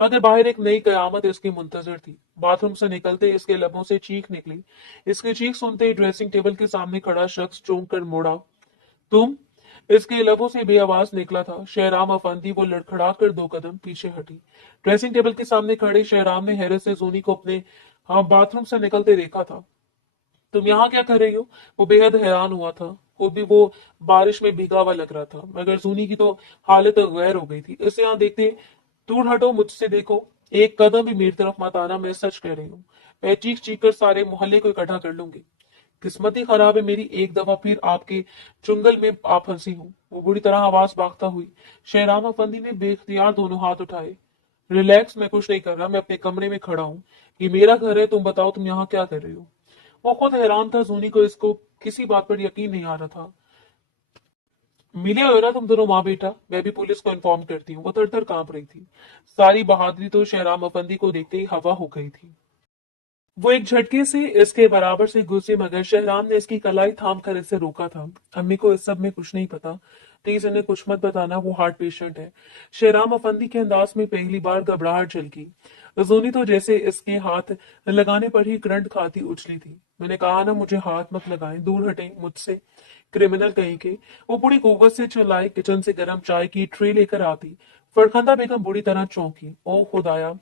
मगर बाहर एक नई कयामत इसकी मुंतजर थी। बाथरूम से निकलते इसके लबों से चीख निकली। इसकी चीख सुनते ही ड्रेसिंग टेबल के सामने खड़ा शख्स चौंक कर मुड़ा। तुम? इसके लबों से बेआवाज निकला था शहराम अफंदी। वो लड़खड़ा कर दो कदम पीछे हटी। ड्रेसिंग टेबल के सामने खड़े शहराम ने हैरत से जोनी को अपने बाथरूम से निकलते देखा था। तुम यहाँ क्या कर रही हो? वो बेहद हैरान हुआ था। खुद भी वो बारिश में भीगा हुआ लग रहा था, मगर जूनी की तो हालत गैर हो गई थी। इसे यहाँ देखते, दूर हटो मुझसे, देखो, एक कदम भी मेरी तरफ मत आना, मैं सच कह रही हूँ। मैं चीख चीख कर सारे मोहल्ले को इकट्ठा कर लूंगी। किस्मत ही खराब है मेरी, एक दफा फिर आपके चुंगल में आप फंसी हूँ। वो बुरी तरह आवाज बागता हुई। शहराम अफंदी ने बेख्तियार दोनों हाथ उठाए। रिलैक्स, मैं कुछ नहीं कर रहा, मैं अपने कमरे में खड़ा हूँ। ये मेरा घर है, तुम बताओ तुम यहाँ क्या कर रहे हो? वो खुद हैरान था। जूनी को इसको किसी बात पर यकीन नहीं आ रहा था। मिले हो ना तुम दोनों माँ बेटा? मैं भी पुलिस को इन्फॉर्म करती हूँ। वो थर थर कांप रही थी। सारी बहादुरी तो शहराम अफंदी को देखते ही हवा हो गई थी। वो एक झटके से इसके बराबर से गुजरी, मगर शहराम ने इसकी कलाई थाम कर इसे रोका था। अम्मी को इस सब में कुछ नहीं पता, प्लीज इन्हें कुछ मत बताना, वो हार्ट पेशेंट है। शहराम अफंदी के अंदाज में पहली बार घबराहट झलकी। जोनी तो जैसे इसके हाथ लगाने पर ही करंट खाती उछली थी। मैंने कहा ना, मुझे हाथ मत लगाएं, दूर हटें मुझसे, क्रिमिनल कहीं के। वो पूरी कुव्वत से चिल्लाई। किचन से गर्म चाय की ट्रे लेकर आती। फरखंदा बेगम बुरी तरह चौंकी। ओ खुदाया,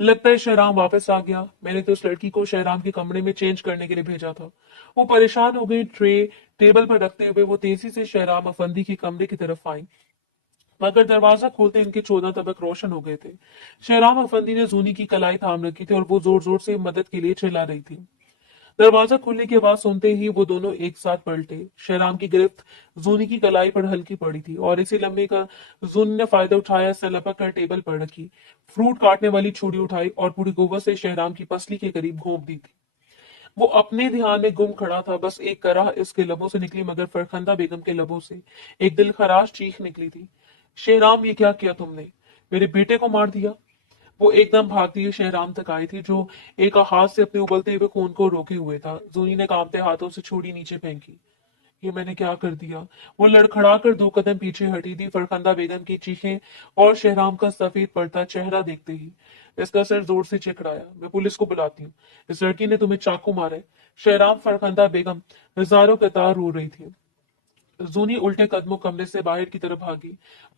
लगता है शहराम वापस आ गया। मैंने तो उस लड़की को शहराम के कमरे में चेंज करने के लिए भेजा था। वो परेशान हो गई। ट्रे टेबल पर रखते हुए वो तेजी से शहराम अफंदी के कमरे की तरफ आई, मगर दरवाजा खोलते इनके 14 तबक रोशन हो गए थे। शहराम अफंदी ने जूनी की कलाई थाम रखी थी और वो जोर जोर से मदद के लिए चिल्ला रही थी। दरवाजा खुलने की आवाज सुनते ही वो दोनों एक साथ पलटे। शहराम की गिरफ्त जूनी की कलाई पर हल्की पड़ी थी और इसी लम्हे का जूनी ने फायदा उठाया। से लपक कर टेबल पर रखी, फ्रूट काटने वाली छुरी उठाई और पूरी कुव्वत से शहराम की पसली के करीब घोंप दी थी। वो अपने ध्यान में गुम खड़ा था। बस एक कराह इसके लबों से निकली, मगर फरखंदा बेगम के लबों से एक दिल खराश चीख निकली थी। शहराम, ये क्या किया तुमने? मेरे बेटे को मार दिया। वो एकदम भागती हुई शहराम तक आई थी, जो एक हाथ से अपने उबलते हुए खून को रोके हुए था। जूनी ने कांपते हाथों से छुरी नीचे फेंकी। ये मैंने क्या कर दिया? वो लड़खड़ा कर 2 कदम पीछे हटी थी। फरखंदा बेगम की चीखें और शहराम का सफेद पड़ता चेहरा देखते ही इसका सर जोर से चिकराया। मैं पुलिस को बुलाती हूँ, इस लड़की ने तुम्हें चाकू मारा है। शहराम फरखंदा बेगम हजारों कतार रो रही थी। जूनी उल्टे कदमों कमरे से बाहर की तरफ भागी।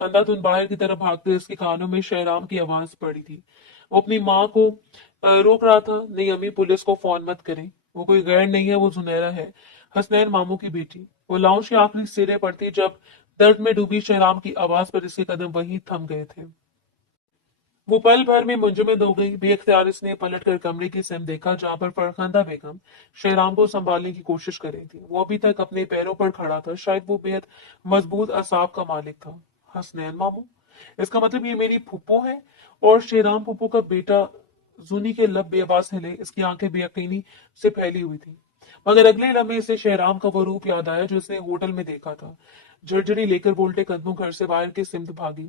अंधाधुंध बाहर की तरफ भागते उसके कानों में शहराम की आवाज पड़ी थी। वो अपनी माँ को रोक रहा था। नहीं अम्मी, पुलिस को फोन मत करें, वो कोई गैर नहीं है, वो जुनैरा है। हसनैन मामू की बेटी। वो लाउंज के आखिरी सिरे पर थी जब दर्द में डूबी शहराम की आवाज पर इसके कदम वहीं थम गए थे। वो पल भर में मुंजमद हो गई। बेख्तियार इसने पलट कर कमरे की सिम देखा जहां पर फरखंदा बेगम शहराम को संभालने की कोशिश कर रही थी। वो अभी तक अपने पैरों पर खड़ा था। शायद वो बेहद मजबूत असाब का मालिक था। हसनैन मामू, इसका मतलब ये मेरी फूफो है? और शेराम फूफो का बेटा? जूनी के लब बेआवाज हिले। इसकी आंखें बेयकीनी से फैली हुई थी। मगर अगले लम्हे से शहराम का वो रूप याद आया जो उसने होटल में देखा था। झरझरी लेकर बोल्टे कदमों घर से बाहर की सिमत भागी।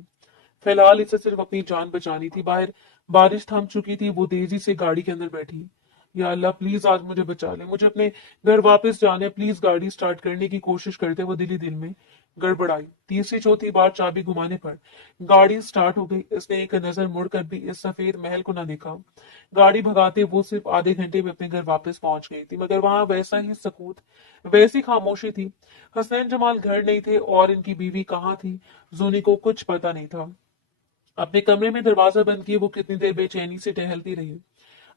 फिलहाल इसे सिर्फ अपनी जान बचानी थी। बाहर बारिश थम चुकी थी। वो तेजी से गाड़ी के अंदर बैठी। या अल्लाह, प्लीज आज मुझे बचा ले, मुझे अपने घर वापस जाने। प्लीज। गाड़ी स्टार्ट करने की कोशिश करते वो दिली दिल में गड़बड़ाई। तीसरी चौथी बार चाबी घुमाने पर गाड़ी स्टार्ट हो गई। इसने एक नजर मुड़कर भी इस सफेद महल को न देखा। गाड़ी भगाते वो सिर्फ आधे घंटे में अपने घर वापस पहुंच गई थी, मगर वहां वैसा ही सकूत, वैसी खामोशी थी। हसनैन जमाल घर नहीं थे और इनकी बीवी कहाँ थी, जूनी को कुछ पता नहीं था। अपने कमरे में दरवाजा बंद किए वो कितनी देर बेचैनी से टहलती रही।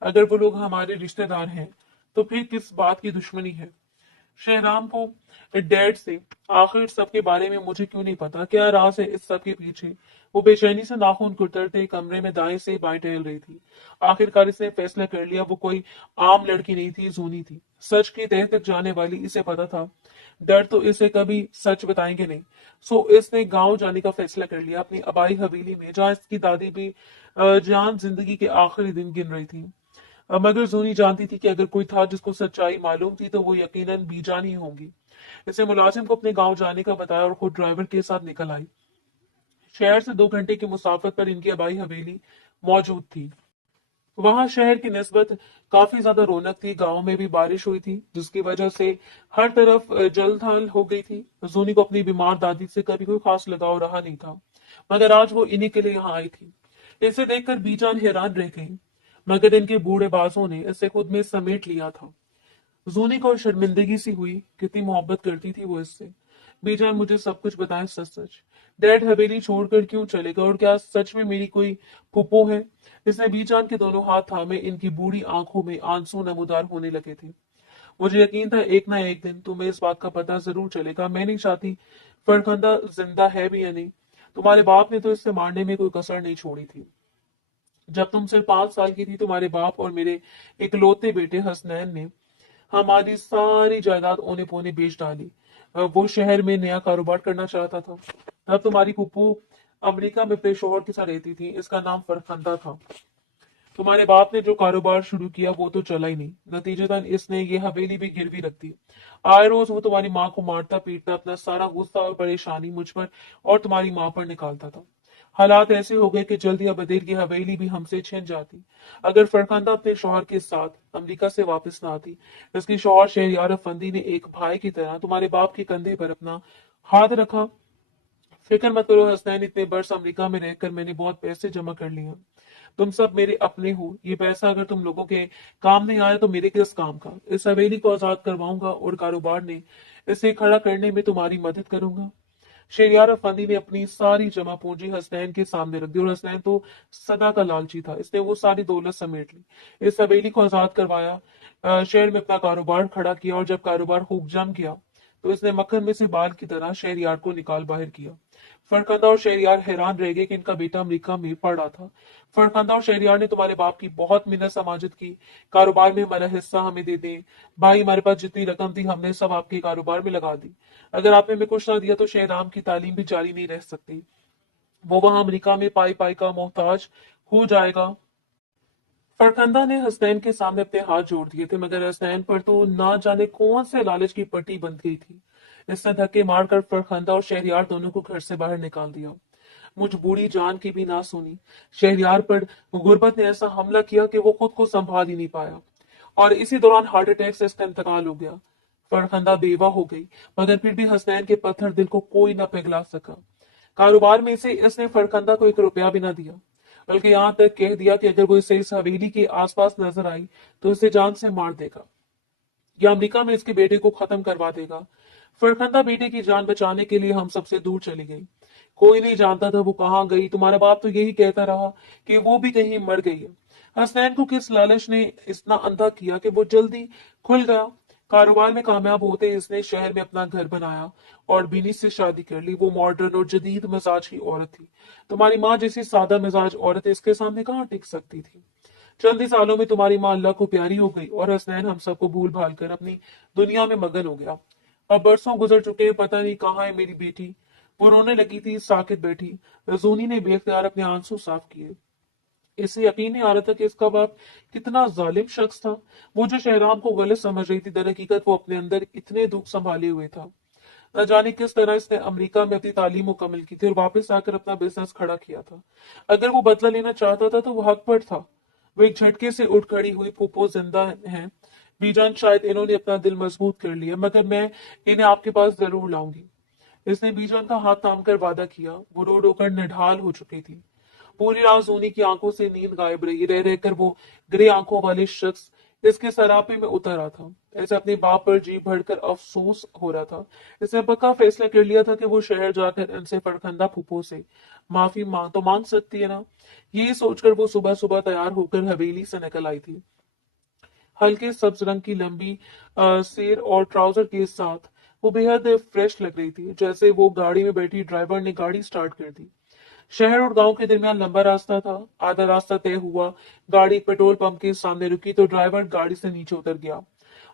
अगर वो लोग हमारे रिश्तेदार हैं तो फिर किस बात की दुश्मनी है? शहराम को डैड से आखिर सबके बारे में मुझे क्यों नहीं पता? क्या राज है इस सब के पीछे? वो बेचैनी से नाखून कुतरते कमरे में दाएं से बाएं टहल रही थी। आखिरकार इसने फैसला कर लिया। वो कोई आम लड़की नहीं थी, जूनी थी। सच की तह तक जाने वाली। इसे पता था डर तो इसे कभी सच बताएंगे नहीं। सो इसने गांव जाने का फैसला कर लिया, अपनी आबाई हवेली में, जहां इसकी दादी भी जान जिंदगी के आखिरी दिन गिन रही थी। मगर जूनी जानती थी कि अगर कोई था जिसको सच्चाई मालूम थी तो वो यकीनन बीजान ही होंगी। इसने मुलाजिम को अपने गांव जाने का बताया और खुद ड्राइवर के साथ निकल आई। शहर से 2 घंटे की मुसाफत पर इनकी आबाई हवेली मौजूद थी। वहां शहर की निस्बत काफी ज्यादा रौनक थी। गांव में भी बारिश हुई थी जिसकी वजह से हर तरफ जल थल हो गई थी। जूनी को अपनी बीमार दादी से कभी कोई खास लगाव रहा नहीं था, मगर आज वो इन्हीं के लिए यहाँ आई थी। इसे देखकर बीजान हैरान रह गई, मगर इनके बूढ़े बाजों ने इसे खुद में समेट लिया था। जूनी को शर्मिंदगी सी हुई। कितनी मोहब्बत करती थी वो इससे। बीजान, मुझे सब कुछ बताएं, सच सच। डैड हवेली छोड़कर क्यों चले गए और क्या सच में मेरी कोई फूफो है? इसने बीजान के दोनों हाथ थामे। इनकी बूढ़ी आंखों में आंसू नमूदार होने लगे थे। मुझे यकीन था एक ना एक दिन तुम्हें इस बात का पता जरूर चलेगा। मैं नहीं चाहती फरखंदा जिंदा है भी या नहीं। तुम्हारे बाप ने तो इससे मारने में कोई कसर नहीं छोड़ी थी। जब तुम सिर्फ 5 साल की थी, तुम्हारे बाप और मेरे इकलौते बेटे हसनैन ने हमारी सारी जायदाद ओने पोने बेच डाली। वो शहर में नया कारोबार करना चाहता था। तब तुम्हारी फूफू अमेरिका में अपने शोहर के साथ रहती थी। इसका नाम फरखंदा था। तुम्हारे बाप ने जो कारोबार शुरू किया वो तो चला ही नहीं। नतीजतन इसने ये हवेली भी गिरवी रख दी। आए रोज वो तुम्हारी माँ को मारता पीटता, अपना सारा गुस्सा और परेशानी मुझ पर और तुम्हारी माँ पर निकालता था। हालात ऐसे हो गए कि जल्द या बदेर की हवेली भी हमसे छिन जाती अगर फरखंदा अपने शौहर के साथ अमेरिका से वापस ना आती। इसकी शौहर शहरयार अफंदी ने एक भाई की तरह तुम्हारे बाप के कंधे पर अपना हाथ रखा। फिक्र मत करो हसनैन, इतने बरस अमेरिका में रहकर मैंने बहुत पैसे जमा कर लिए हैं। तुम सब मेरे अपने हो। ये पैसा अगर तुम लोगों के काम नहीं आया तो मेरे किस काम का? इस हवेली को आजाद करवाऊंगा और कारोबार ने इसे खड़ा करने में तुम्हारी मदद करूंगा। शहरयार अफंदी ने अपनी सारी जमा पूंजी हसनैन के सामने रख दी और हसनैन तो सदा का लालची था। इसने वो सारी दौलत समेट ली, इस हवेली को आजाद करवाया, शहर में अपना कारोबार खड़ा किया और जब कारोबार खूब जम गया तो इसने मक्खन में से बाल की तरह शहरयार को निकाल बाहर किया। फरखंदा और शहरयार हैरान रह गए कि इनका बेटा अमेरिका में पढ़ रहा था। फरखंदा और शहरयार ने तुम्हारे बाप की बहुत मिन्नत समाजत की, कारोबार में हमारा हिस्सा हमें दे दें। भाई, हमारे पास जितनी रकम थी हमने सब आपके कारोबार में लगा दी। अगर आपने हमें कुछ ना दिया तो शहराम की तालीम भी जारी नहीं रह सकती। वो वहां अमेरिका में पाई पाई का मोहताज हो जाएगा। फरखंदा ने हसनैन के सामने अपने हाथ जोड़ दिए थे, मगर हसनैन पर तो ना जाने कौन से लालच की पट्टी बंध गई थी। इसने धक्के मारकर फरखंदा और शहरयार दोनों को घर से बाहर निकाल दिया। मुझ बूढ़ी जान की भी ना सुनी। शहरयार पर गुर्बत ने ऐसा हमला किया कि वो खुद को संभाल ही नहीं पाया और इसी दौरान हार्ट अटैक से इसका इंतकाल हो गया। फरखंदा बेवा हो गई, मगर फिर भी हसनैन के पत्थर दिल को कोई ना पिघला सका। कारोबार में से इसने फरखंदा को 1 रुपया भी ना दिया, बल्कि यहां तक कह दिया कि अगर वो इसे इस हवेली के आसपास नजर आई तो इसे जान से मार देगा या अमेरिका में इसके बेटे को खत्म करवा देगा। फरखंदा बेटे की जान बचाने के लिए हम सबसे दूर चली गई। कोई नहीं जानता था वो कहाँ गई। तुम्हारा बाप तो यही कहता रहा कि वो भी कहीं मर गई है। हसनैन को किस लालच ने इतना अंधा किया कि वो जल्दी खुल गया कारोबार में कामयाब होते ही इसने शहर में अपना घर बनाया और बिनी से शादी कर ली। वो मॉडर्न और जदीद मिजाज की औरत थी। तुम्हारी माँ जैसी सादा मिजाज औरत इसके सामने कहाँ टिक सकती थी। चंद ही सालों में तुम्हारी माँ अल्लाह को प्यारी हो गई और हसनैन हम सबको भूल भाल कर अपनी दुनिया में मगन हो गया। अब बरसों गुजर चुके हैं, पता नहीं कहाँ है मेरी बेटी। वो रोने लगी थी, साकित बैठी। रजूनी ने बेख्तियार अपने आंसू साफ किए। इसे यकीन नहीं आ रहा था कि इसका बाप कितना जालिम शख्स था। वो जो शहराम को गलत समझ रही थी, दर हकीकत वो अपने अंदर इतने दुख संभाले हुए था। न जाने किस तरह इसने अमेरिका में अपनी तालीम मुकम्मल की थी और वापस आकर अपना बिजनेस खड़ा किया था। अगर वो बदला लेना चाहता था तो वो हक पर था। वो एक झटके से उठ खड़ी हुई। फूफो जिंदा है। बीजान शायद इन्होंने अपना दिल मजबूत कर लिया, मगर मैं इन्हें आपके पास जरूर लाऊंगी। इसने बीजान का हाथ थाम कर वादा किया। वो रो रो कर निढाल हो चुकी थी। पूरी रात सोनी की आंखों से नींद गायब रही। रह रहकर वो ग्रे आंखों वाले शख्स इसके सरापे में उतर रहा था। ऐसे अपने बाप पर जी भरकर अफसोस हो रहा था। इसने पक्का फैसला कर लिया था कि वो शहर जाकर इनसे फड़खंदा फूफो से माफी मांग सकती है ना। यही सोचकर वो सुबह सुबह तैयार होकर हवेली से निकल आई थी। हल्के सब्ज रंग की लंबी सेर और ट्राउजर के साथ वो बेहद फ्रेश लग रही थी। जैसे वो गाड़ी में बैठी, ड्राइवर ने गाड़ी स्टार्ट कर दी। शहर और गांव के दरमियान लंबा रास्ता था। आधा रास्ता तय हुआ, गाड़ी एक पेट्रोल पंप के सामने रुकी तो ड्राइवर गाड़ी से नीचे उतर गया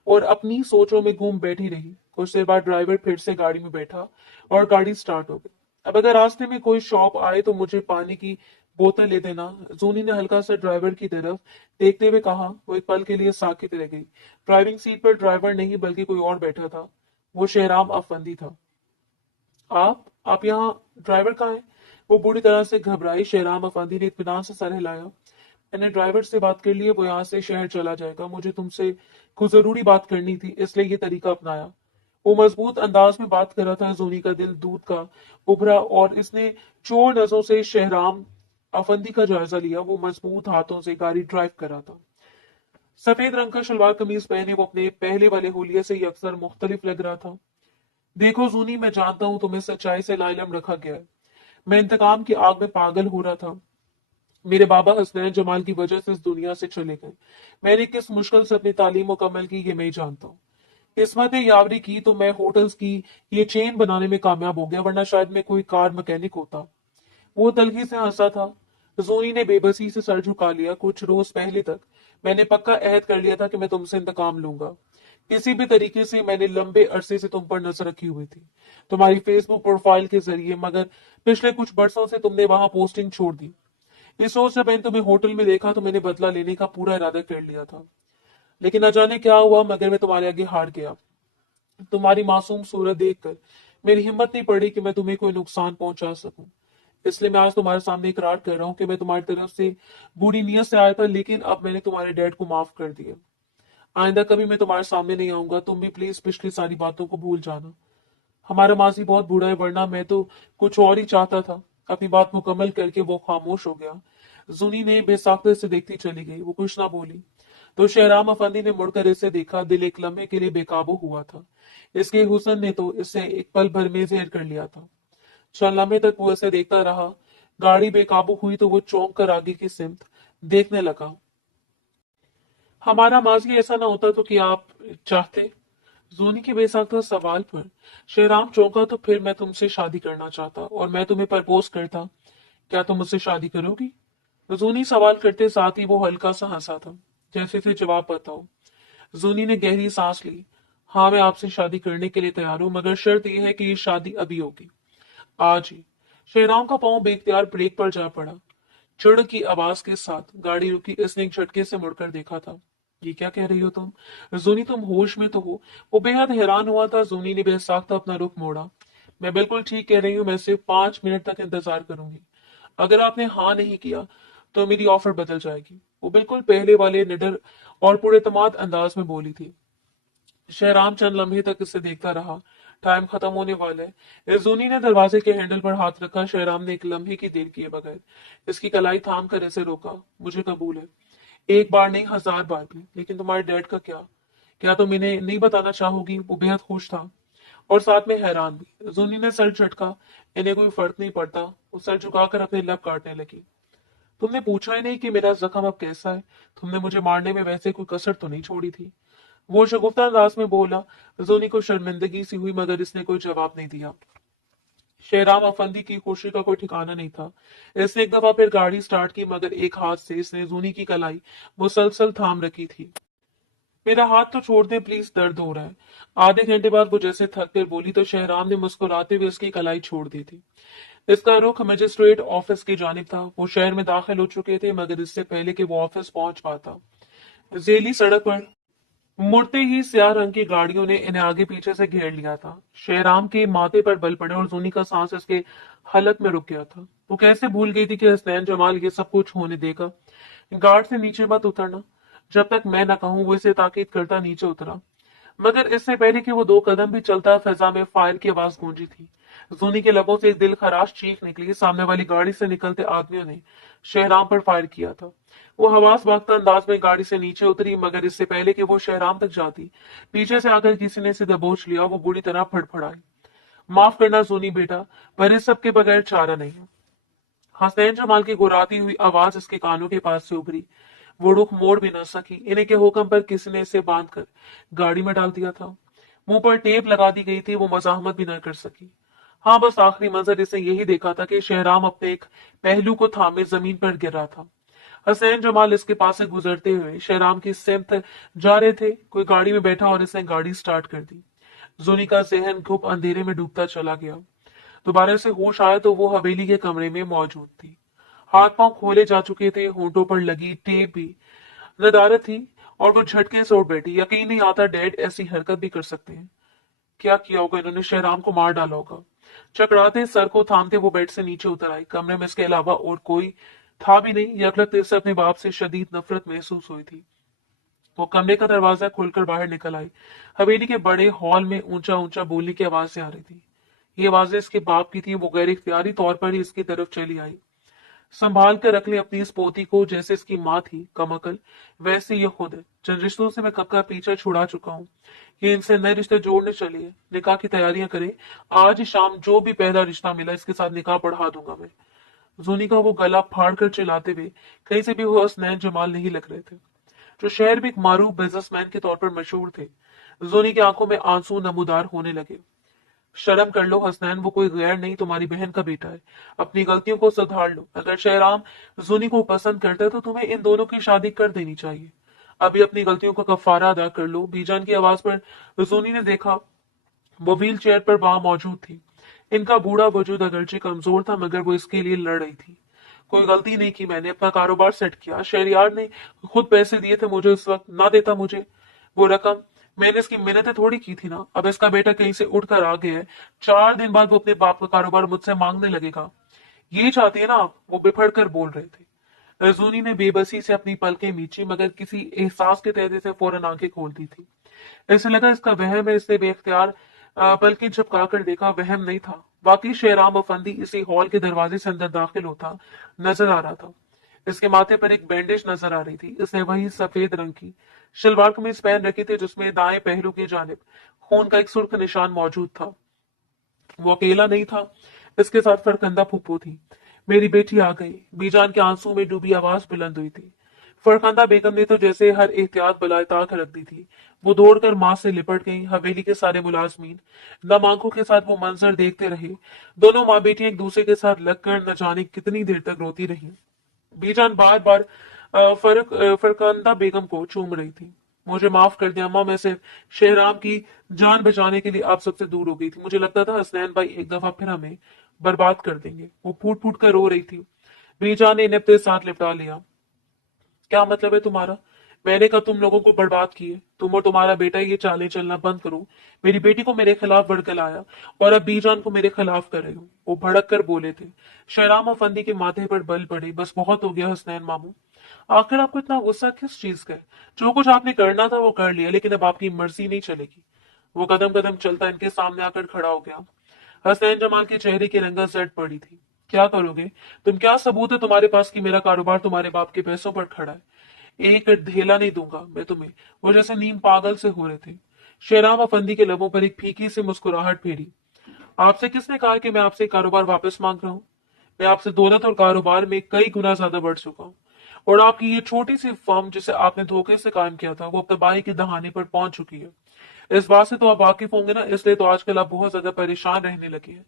और अपनी सोचों में घूम बैठी रही। कुछ देर बाद ड्राइवर फिर से गाड़ी में बैठा और गाड़ी स्टार्ट हो गई। अब अगर रास्ते में कोई शॉप आए तो मुझे पानी की बोतल ले देना, जूनी ने हल्का सा ड्राइवर की तरफ देखते हुए कहा। वो एक पल के लिए साकित रह गई। ड्राइविंग सीट पर ड्राइवर नहीं बल्कि कोई और बैठा था। वो शेहराम अफंदी था। आप यहाँ, ड्राइवर कहाँ है? वो बुरी तरह से घबराई। शेहराम अफंदी ने इत्मीनान से सर हिलाया। मैंने ड्राइवर से बात कर ली है, वो यहाँ से शहर चला जाएगा। मुझे तुमसे कुछ जरूरी बात करनी थी, इसलिए ये तरीका अपनाया। वो मजबूत अंदाज में बात कर रहा था। जोनी का दिल दूध का उभरा और इसने चोर नजरों से शेहराम अफंदी का जायजा लिया। वो मजबूत हाथों से गाड़ी ड्राइव कर रहा था। सफेद रंग का शलवार कमीज पहने वो अपने पहले वाले होलिये से ही अक्सर मुख्तलिफ लग रहा था। देखो जूनी, मैं जानता हूँ तुम्हें सच्चाई से लाइलम रखा गया है। मैं इंतकाम की आग में पागल हो रहा था। मेरे बाबा हसनैन जमाल की वजह से इस दुनिया से चले गए। मैंने किस मुश्किल से अपनी तालीम मुकम्मल की, ये मैं ही जानता हूँ। किस्मत ने यावरी की तो मैं होटल्स की ये चेन बनाने में कामयाब हो गया, वरना शायद मैं कोई कार मैकेनिक होता। वो तलखी से हंसा था। जोनी ने बेबसी से सर झुका लिया। कुछ रोज पहले तक मैंने पक्का अहद कर लिया था कि मैं तुमसे इंतकाम लूंगा। किसी भी तरीके से मैंने लंबे अरसे से तुम पर नजर रखी हुई थी, तुम्हारी फेसबुक प्रोफाइल के जरिए, मगर पिछले कुछ बरसों से तुमने वहां पोस्टिंग छोड़ दी। इस सोच से मैंने तुम्हें होटल में देखा तो मैंने बदला लेने का पूरा इरादा कर लिया था। लेकिन न जाने क्या हुआ, मगर मैं तुम्हारे आगे हार गया। तुम्हारी मासूम सूरत देखकर मेरी हिम्मत नहीं पड़ी कि मैं तुम्हें कोई नुकसान पहुंचा सकूं। इसलिए मैं आज तुम्हारे सामने इकरार कर रहा हूं कि मैं तुम्हारी तरफ से बुरी नीयत से आया था, लेकिन अब मैंने तुम्हारे डैड को माफ कर दिया। आइंदा कभी मैं तुम्हारे सामने नहीं आऊंगा। तुम भी प्लीज पिछली सारी बातों को भूल जाना। हमारा माजी बहुत बुरा है, वरना मैं तो कुछ और ही चाहता था। अपनी बात मुकम्मल करके वो खामोश हो गया। जुनी ने बेसाख्ते से देखती चली गई। वो कुछ ना बोली तो शहराम अफंदी ने मुड़कर इसे देखा। दिल एक लम्हे के लिए बेकाबू हुआ था। इसके हुस्न ने तो इसे एक पल भर में जहर कर लिया था। चंद लम्हे तक वो इसे देखता रहा। गाड़ी बेकाबू हुई तो वो चौंक कर आगे की सिमत देखने लगा। हमारा माजी ऐसा ना होता तो क्या आप चाहते? जोनी के बेसाख्ता सवाल पर शेराम चौंका। तो फिर मैं तुमसे शादी करना चाहता और मैं तुम्हें प्रपोज करता। क्या तुम मुझसे शादी करोगी? जोनी सवाल करते साथ ही वो हल्का सा हंसा था, जैसे थे जवाब बताओ। जोनी ने गहरी सांस ली। हाँ, मैं आपसे शादी करने के लिए तैयार हूं, मगर शर्त यह है कि ये शादी अभी होगी, आज ही। शेराम का पांव बेख्तियार ब्रेक पर जा पड़ा। चिड़ की आवाज के साथ गाड़ी रुकी। इसने एक झटके से मुड़कर देखा था। ये क्या कह रही हो तुम? जूनी, तुम होश में तो हो? वो बेहद हैरान हुआ था। जूनी ने बेसाख्ता अपना रुख मोड़ा। मैं बिल्कुल ठीक कह रही हूँ। मैं सिर्फ 5 मिनट तक इंतजार करूंगी। अगर आपने हाँ नहीं किया तो मेरी ऑफर बदल जाएगी। वो बिल्कुल पहले वाले निडर और पुरएतमाद अंदाज में बोली थी। शहराम चंद लम्हे तक इसे देखता रहा। टाइम खत्म होने वाला है। जूनी ने दरवाजे के हैंडल पर हाथ रखा। शहराम ने एक लम्हे की देर किए बगैर इसकी कलाई थाम कर इसे रोका। मुझे कबूल है, एक बार नहीं, 1000 बार भी। लेकिन तुम्हारे डैड का क्या? क्या तुम इन्हें नहीं बताना चाहोगी? वो बेहद खुश था और साथ में हैरान भी। जूनी ने सर झटका। इन्हें कोई फर्क नहीं पड़ता। वो सर झुकाकर अपने लब काटने लगी। तुमने पूछा ही नहीं कि मेरा जख्म अब कैसा है। तुमने मुझे मारने में वैसे कोई कसर तो नहीं छोड़ी थी। वो शगुफ्ता अंदाज में बोला। जोनी को शर्मिंदगी सी हुई मगर इसने कोई जवाब नहीं दिया। शेहराम अफंदी की खुशी का कोई ठिकाना नहीं था। इसने एक दफा फिर गाड़ी स्टार्ट की मगर एक हाथ से इसने जूनी की कलाई मुसलसल थाम रखी थी। मेरा हाथ तो छोड़ दे प्लीज, दर्द हो रहा है। आधे घंटे बाद वो जैसे थक कर बोली तो शेहराम ने मुस्कुराते हुए उसकी कलाई छोड़ दी थी। इसका रुख मजिस्ट्रेट ऑफिस की जानिब था। वो शहर में दाखिल हो चुके थे मगर इससे पहले कि वो ऑफिस पहुंच पाता, जेली सड़क पर मुड़ते ही स्याह रंग की गाड़ियों ने इन्हें आगे पीछे से घेर लिया था। शेहराम के माथे पर बल पड़े और जूनी का सांस इसके हलक में रुक गया था। वो कैसे भूल गई थी कि हसनैन जमाल ये सब कुछ होने देगा। गार्ड से नीचे मत उतरना, जब तक मैं न कहूं, वो इसे ताकीद करता नीचे उतरा। मगर इससे पहले कि वो दो कदम भी चलता, फिजा में फायर की आवाज गूंजी थी। जूनी के लबों से एक दिल खराश चीख निकली। सामने वाली गाड़ी से निकलते आदमियों ने शहराम पर फायर किया था। वो हवास भागता अंदाज में गाड़ी से नीचे उतरी मगर इससे पहले कि वो शहराम तक जाती, पीछे से आकर किसी ने इसे दबोच लिया। वो बुरी तरह फड़फड़ाई। माफ करना जूनी बेटा, पर इस सब के बगैर चारा नहीं है। हसनैन जमाल की गुर्राती हुई आवाज इसके कानों के पास से उभरी। वो रुख मोड़ भी न सकी। इन्हीं के हुक्म पर किसी ने इसे बांध कर गाड़ी में डाल दिया था। मुंह पर टेप लगा दी गई थी। वो मजाहमत भी न कर सकी। हाँ, बस आखिरी मंजर इसे यही देखा था कि शहराम अपने एक पहलू को थामे जमीन पर गिर रहा था। हसनैन जमाल इसके पास से गुजरते हुए शहराम की सिमत जा रहे थे। कोई गाड़ी में बैठा और इसने गाड़ी स्टार्ट कर दी। जोनी का जहन घुप अंधेरे में डूबता चला गया। दोबारा से होश आया तो वो हवेली के कमरे में मौजूद थी। हाथ पांव खोले जा चुके थे, होंठों पर लगी टेप भी नदारत थी और वो झटके से उठ बैठी। यकीन नहीं आता डैड ऐसी हरकत भी कर सकते हैं। क्या किया होगा इन्होंने, शहराम को मार डाला होगा। चकराते सर को थामते वो बेड से नीचे उतर आई। कमरे में इसके अलावा और कोई था भी नहीं। यकलक इसे अपने बाप से शदीद नफरत महसूस हुई थी। वो कमरे का दरवाजा खोलकर बाहर निकल आई। हवेली के बड़े हॉल में ऊंचा ऊंचा बोलने की आवाजें आ रही थी। ये आवाजें इसके बाप की थी। वो गैर इख्तियारी तौर पर ही इसकी तरफ चली आई। संभाल कर रख ले अपनी इस पोती को, जैसे इसकी माँ थी कमअकल वैसे ये खुद है। जिन रिश्तों से मैं कब का पीछा छुड़ा चुका हूँ, ये इनसे नए रिश्ते जोड़ने चलिए। निकाह की तैयारियां करें। आज ही शाम जो भी पहला रिश्ता मिला इसके साथ निकाह पढ़ा दूंगा मैं। जूनी का वो गला फाड़ कर चिल्लाते हुए कहीं से भी वो हसनैन जमाल नहीं लग रहे थे, जो शहर में एक मारूफ बिजनेसमैन के तौर पर मशहूर थे। जूनी की आंखों में आंसू नमूदार होने लगे। शर्म कर लो हसनैन, वो कोई गैर नहीं, तुम्हारी बहन का बेटा है। अपनी गलतियों को सुधार लो। अगर शहराम जूनी को पसंद करता है तो तुम्हें इन दोनों की शादी कर देनी चाहिए। अभी अपनी गलतियों का कफारा अदा कर लो। बीजान की आवाज पर जूनी ने देखा। वो व्हील चेयर पर वहां मौजूद थी। इनका बूढ़ा वजूद अगरचे कमजोर था मगर वो इसके लिए लड़ रही थी। कोई गलती नहीं की मैंने, अपना कारोबार सेट किया। शहरियार ने खुद पैसे दिए थे मुझे, उस वक्त ना देता मुझे वो रकम, मैंने इसकी मिन्नतें थोड़ी की थी ना। अब इसका बेटा कहीं से उठकर आ गया है, 4 दिन बाद वो अपने बाप का कारोबार मुझसे मांगने लगेगा। ये चाहती है ना आप, वो बिफड़ कर बोल रहे थे। रजूनी ने बेबसी से अपनी पलकें मींची मगर किसी एहसास के तहत इसे फौरन आंखें खोलती थी। ऐसे लगा इसका वहम है। इसने बेख्तियार पलकें झपका कर देखा। वहम नहीं था, वाकई शेराम अफंदी इसी हॉल के दरवाजे से अंदर दाखिल होता नजर आ रहा था। इसके माथे पर एक बैंडेज नजर आ रही थी। इसने वही सफेद रंग की शलवार कमीज पहन रखी थी जिसमें दाएं पहलू की जानिब खून का एक सुर्ख निशान मौजूद था। वो अकेला नहीं था, इसके साथ फरकंदा फुप्पो थी। मेरी बेटी आ गई, बीजान के आंसू में डूबी आवाज बुलंद हुई थी। फरखंदा बेगम ने तो जैसे हर एहतियात बलाए ताक रख दी थी। वो दौड़कर मां से लिपट गई। हवेली के सारे मुलाजमीन नम आंखों के साथ वो मंजर देखते रहे। दोनों माँ बेटी एक दूसरे के साथ लगकर न जाने कितनी देर तक रोती रही। बीजान बार बार फरकंदा बेगम को चूम रही थी। मुझे माफ कर दिया अम्मा, मैं सिर्फ शहराम की जान बचाने के लिए आप सबसे दूर हो गई थी। मुझे लगता था हसनैन भाई एक दफा फिर हमें बर्बाद कर देंगे। वो फूट फूट कर रो रही थी। बीजान ने इन्हें अपने साथ लिपटा लिया। क्या मतलब है तुम्हारा? मैंने कहा तुम लोगों को बर्बाद किए। तुम और तुम्हारा बेटा ये चालें चलना बंद करो। मेरी बेटी को मेरे खिलाफ भड़कलाया और अब बीजान को मेरे खिलाफ कर रहे हो। वो भड़क कर बोले थे। शहराम अफंदी के माथे पर बल पड़े। बस बहुत हो गया हसनैन मामू, आखिर आपको इतना गुस्सा किस चीज का है? जो कुछ आपने करना था वो कर लिया, लेकिन अब आपकी मर्जी नहीं चलेगी। वो कदम कदम चलता इनके सामने आकर खड़ा हो गया। हसनैन जमाल के चेहरे की रंगत झट पड़ी थी। क्या करोगे तुम? क्या सबूत है तुम्हारे पास कि मेरा कारोबार तुम्हारे बाप के पैसों पर खड़ा है? एक ढेला नहीं दूंगा मैं तुम्हें। वो जैसे नीम पागल से हो रहे थे। शेराम अफंदी के लबों पर एक फीकी से मुस्कुराहट फेरी। आपसे किसने कहा कि मैं आपसे कारोबार वापस मांग रहा हूँ? मैं आपसे दौलत और कारोबार में कई गुना ज्यादा बढ़ चुका हूँ और आपकी ये छोटी सी फर्म जिसे आपने धोखे से कायम किया था वो अब तबाही के दहाने पर पहुंच चुकी है। इस बात से तो आप वाकिफ होंगे ना, इसलिए तो आजकल आप बहुत ज्यादा परेशान रहने लगे हैं।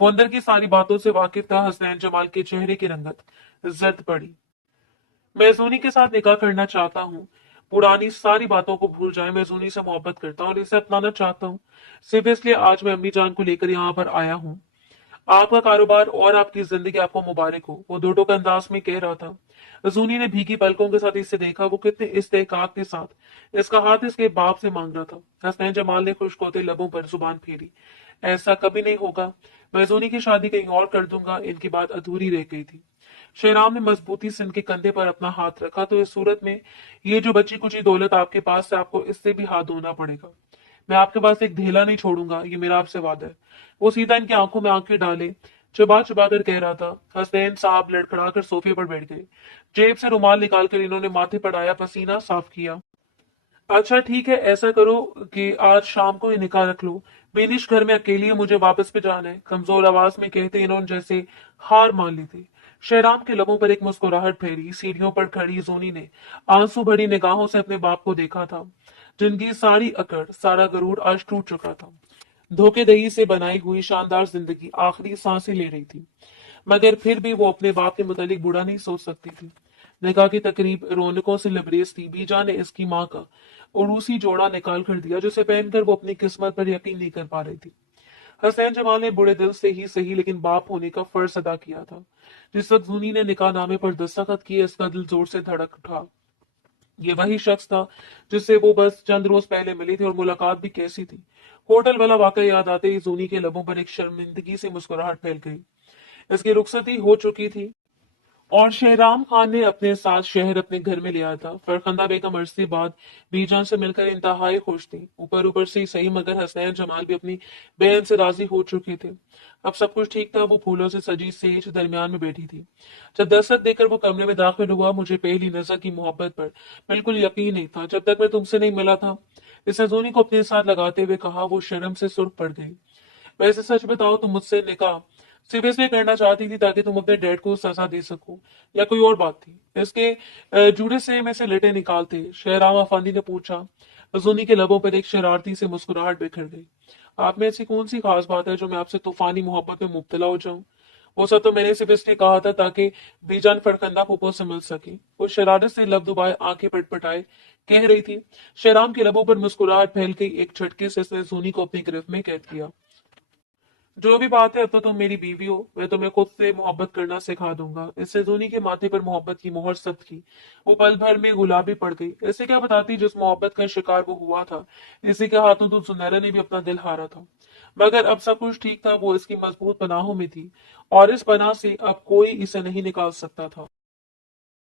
वो अंदर की सारी बातों से वाकिफ था। हसनैन जमाल के चेहरे की रंगत जर्द पड़ी। मैं जूनी के साथ निकाह करना चाहता हूँ। पुरानी सारी बातों को भूल जाए। मैं जूनी से मोहब्बत करता हूँ और इसे अपनाना चाहता हूँ। सिर्फ इसलिए आज मैं अम्मी जान को लेकर यहाँ पर आया हूँ। आपका कारोबार और आपकी जिंदगी आपको मुबारक हो, वो दो टोक अंदाज में कह रहा था। जूनी ने भीगी पलकों के साथ इसे देखा। वो कितने इस्तेहकाक के साथ इसका हाथ इसके बाप से मांग रहा था। हसनैन जमाल ने खुशकोते लबों पर जुबान फेरी। ऐसा कभी नहीं होगा। मैं जूनी की शादी कहीं और कर दूंगा। इनकी बात अधूरी रह गई थी। शेराम ने मजबूती से इनके कंधे पर अपना हाथ रखा। तो इस सूरत में ये जो बची कुची दौलत आपके पास है, आपको इससे भी हाथ धोना पड़ेगा। मैं आपके पास एक ढेला नहीं छोड़ूंगा, ये मेरा आपसे वादा है। वो सीधा इनकी आंखों में आंखें डाले चबा चबा कर कह रहा था। हसनैन साहब लड़खड़ा कर सोफे पर बैठ गए। जेब से रुमाल निकालकर इन्होंने माथे पर आया पसीना साफ किया। अच्छा ठीक है, ऐसा करो कि आज शाम को ही निकाह रख लो। बेनिश घर में अकेली है, मुझे वापस पे जाना है। कमजोर आवाज में कहते इन्होंने जैसे हार मान ली थी। शहराम के लबों पर एक मुस्कुराहट फैली। सीढ़ियों पर खड़ी जोनी ने आंसू भरी निगाहों से अपने बाप को देखा था, जिनकी सारी अकड़ सारा गरूर आज टूट चुका था। धोखेदही से बनाई हुई शानदार जिंदगी आखिरी सांसें ले रही थी, मगर फिर भी वो अपने बाप के मुतालिक बुरा नहीं सोच सकती थी। निकाह की तकरीब रौनकों से लबरेज थी। बीजा ने इसकी माँ का उरूसी जोड़ा निकाल कर दिया, जिसे पहनकर वो अपनी किस्मत पर यकीन नहीं कर पा रही थी। हसनैन जमाल ने बुरे दिल से ही सही लेकिन बाप होने का फर्ज अदा किया था। जिस वक्त जूनी ने निकाह नामे पर दस्तखत किए, इसका दिल जोर से धड़क उठा। ये वही शख्स था जिससे वो बस चंद रोज पहले मिली थी, और मुलाकात भी कैसी थी। होटल वाला वाकया याद आते ही जूनी के लबों पर एक शर्मिंदगी से मुस्कुराहट फैल गई। इसकी रुखसती हो चुकी थी और शहराम खान ने अपने साथ शहर अपने घर में लिया था। फरखंदा बेगम अरसे बाद बीजान से मिलकर इंतहाई खुश थी। ऊपर ऊपर से ही सही, मगर हसनैन जमाल भी अपनी बहन से राजी हो चुके थे। अब सब कुछ ठीक था। वो फूलों से सजी सेज दरमियान में बैठी थी। जब दस्तक देकर वो कमरे में दाखिल हुआ, मुझे पहली नजर की मोहब्बत पर बिल्कुल यकीन नहीं था जब तक मैं तुमसे नहीं मिला था। इस जोनी को अपने साथ लगाते हुए कहा। वो शर्म से सुर्ख पड़ गई। वैसे सच बताओ, तुम मुझसे निकाह सिर्फ इसलिए करना चाहती थी ताकि तुम अपने डैड को सजा दे सको, या कोई और बात थी? इसके जूड़े से में से लटे निकालते शहराम अफांदी ने पूछा। जूनी के लबों पर एक शरारती से मुस्कुराहट बिखर गई। आप में ऐसी कौन सी खास बात है जो मैं आपसे तूफानी मोहब्बत में मुब्तला हो जाऊं? वो सब तो मैंने सिर्फ इसलिए कहा था ताकि बीजान फरकंदा फूफो से मिल सके। वो शरारत से लब दुबाए आंखें पटपटाए कह रही थी। शहराम के लबों पर मुस्कुराहट फैल गई। एक झटके से इसने जूनी को अपनी गिरफ्त में कैद किया। जो भी बात है, अब तो तुम मेरी बीवी हो। मैं तुम्हें खुद से मोहब्बत करना सिखा दूंगा। इससे धोनी के माथे पर मोहब्बत की मोहर सख्त की। वो पल भर में गुलाबी पड़ गई। ऐसे क्या बताती जिस मोहब्बत का शिकार वो हुआ था, इसी के हाथों तो सुनैरा ने भी अपना दिल हारा था। मगर अब सब कुछ ठीक था। वो इसकी मजबूत पनाहों में थी और इस पनाह से अब कोई इसे नहीं निकाल सकता था।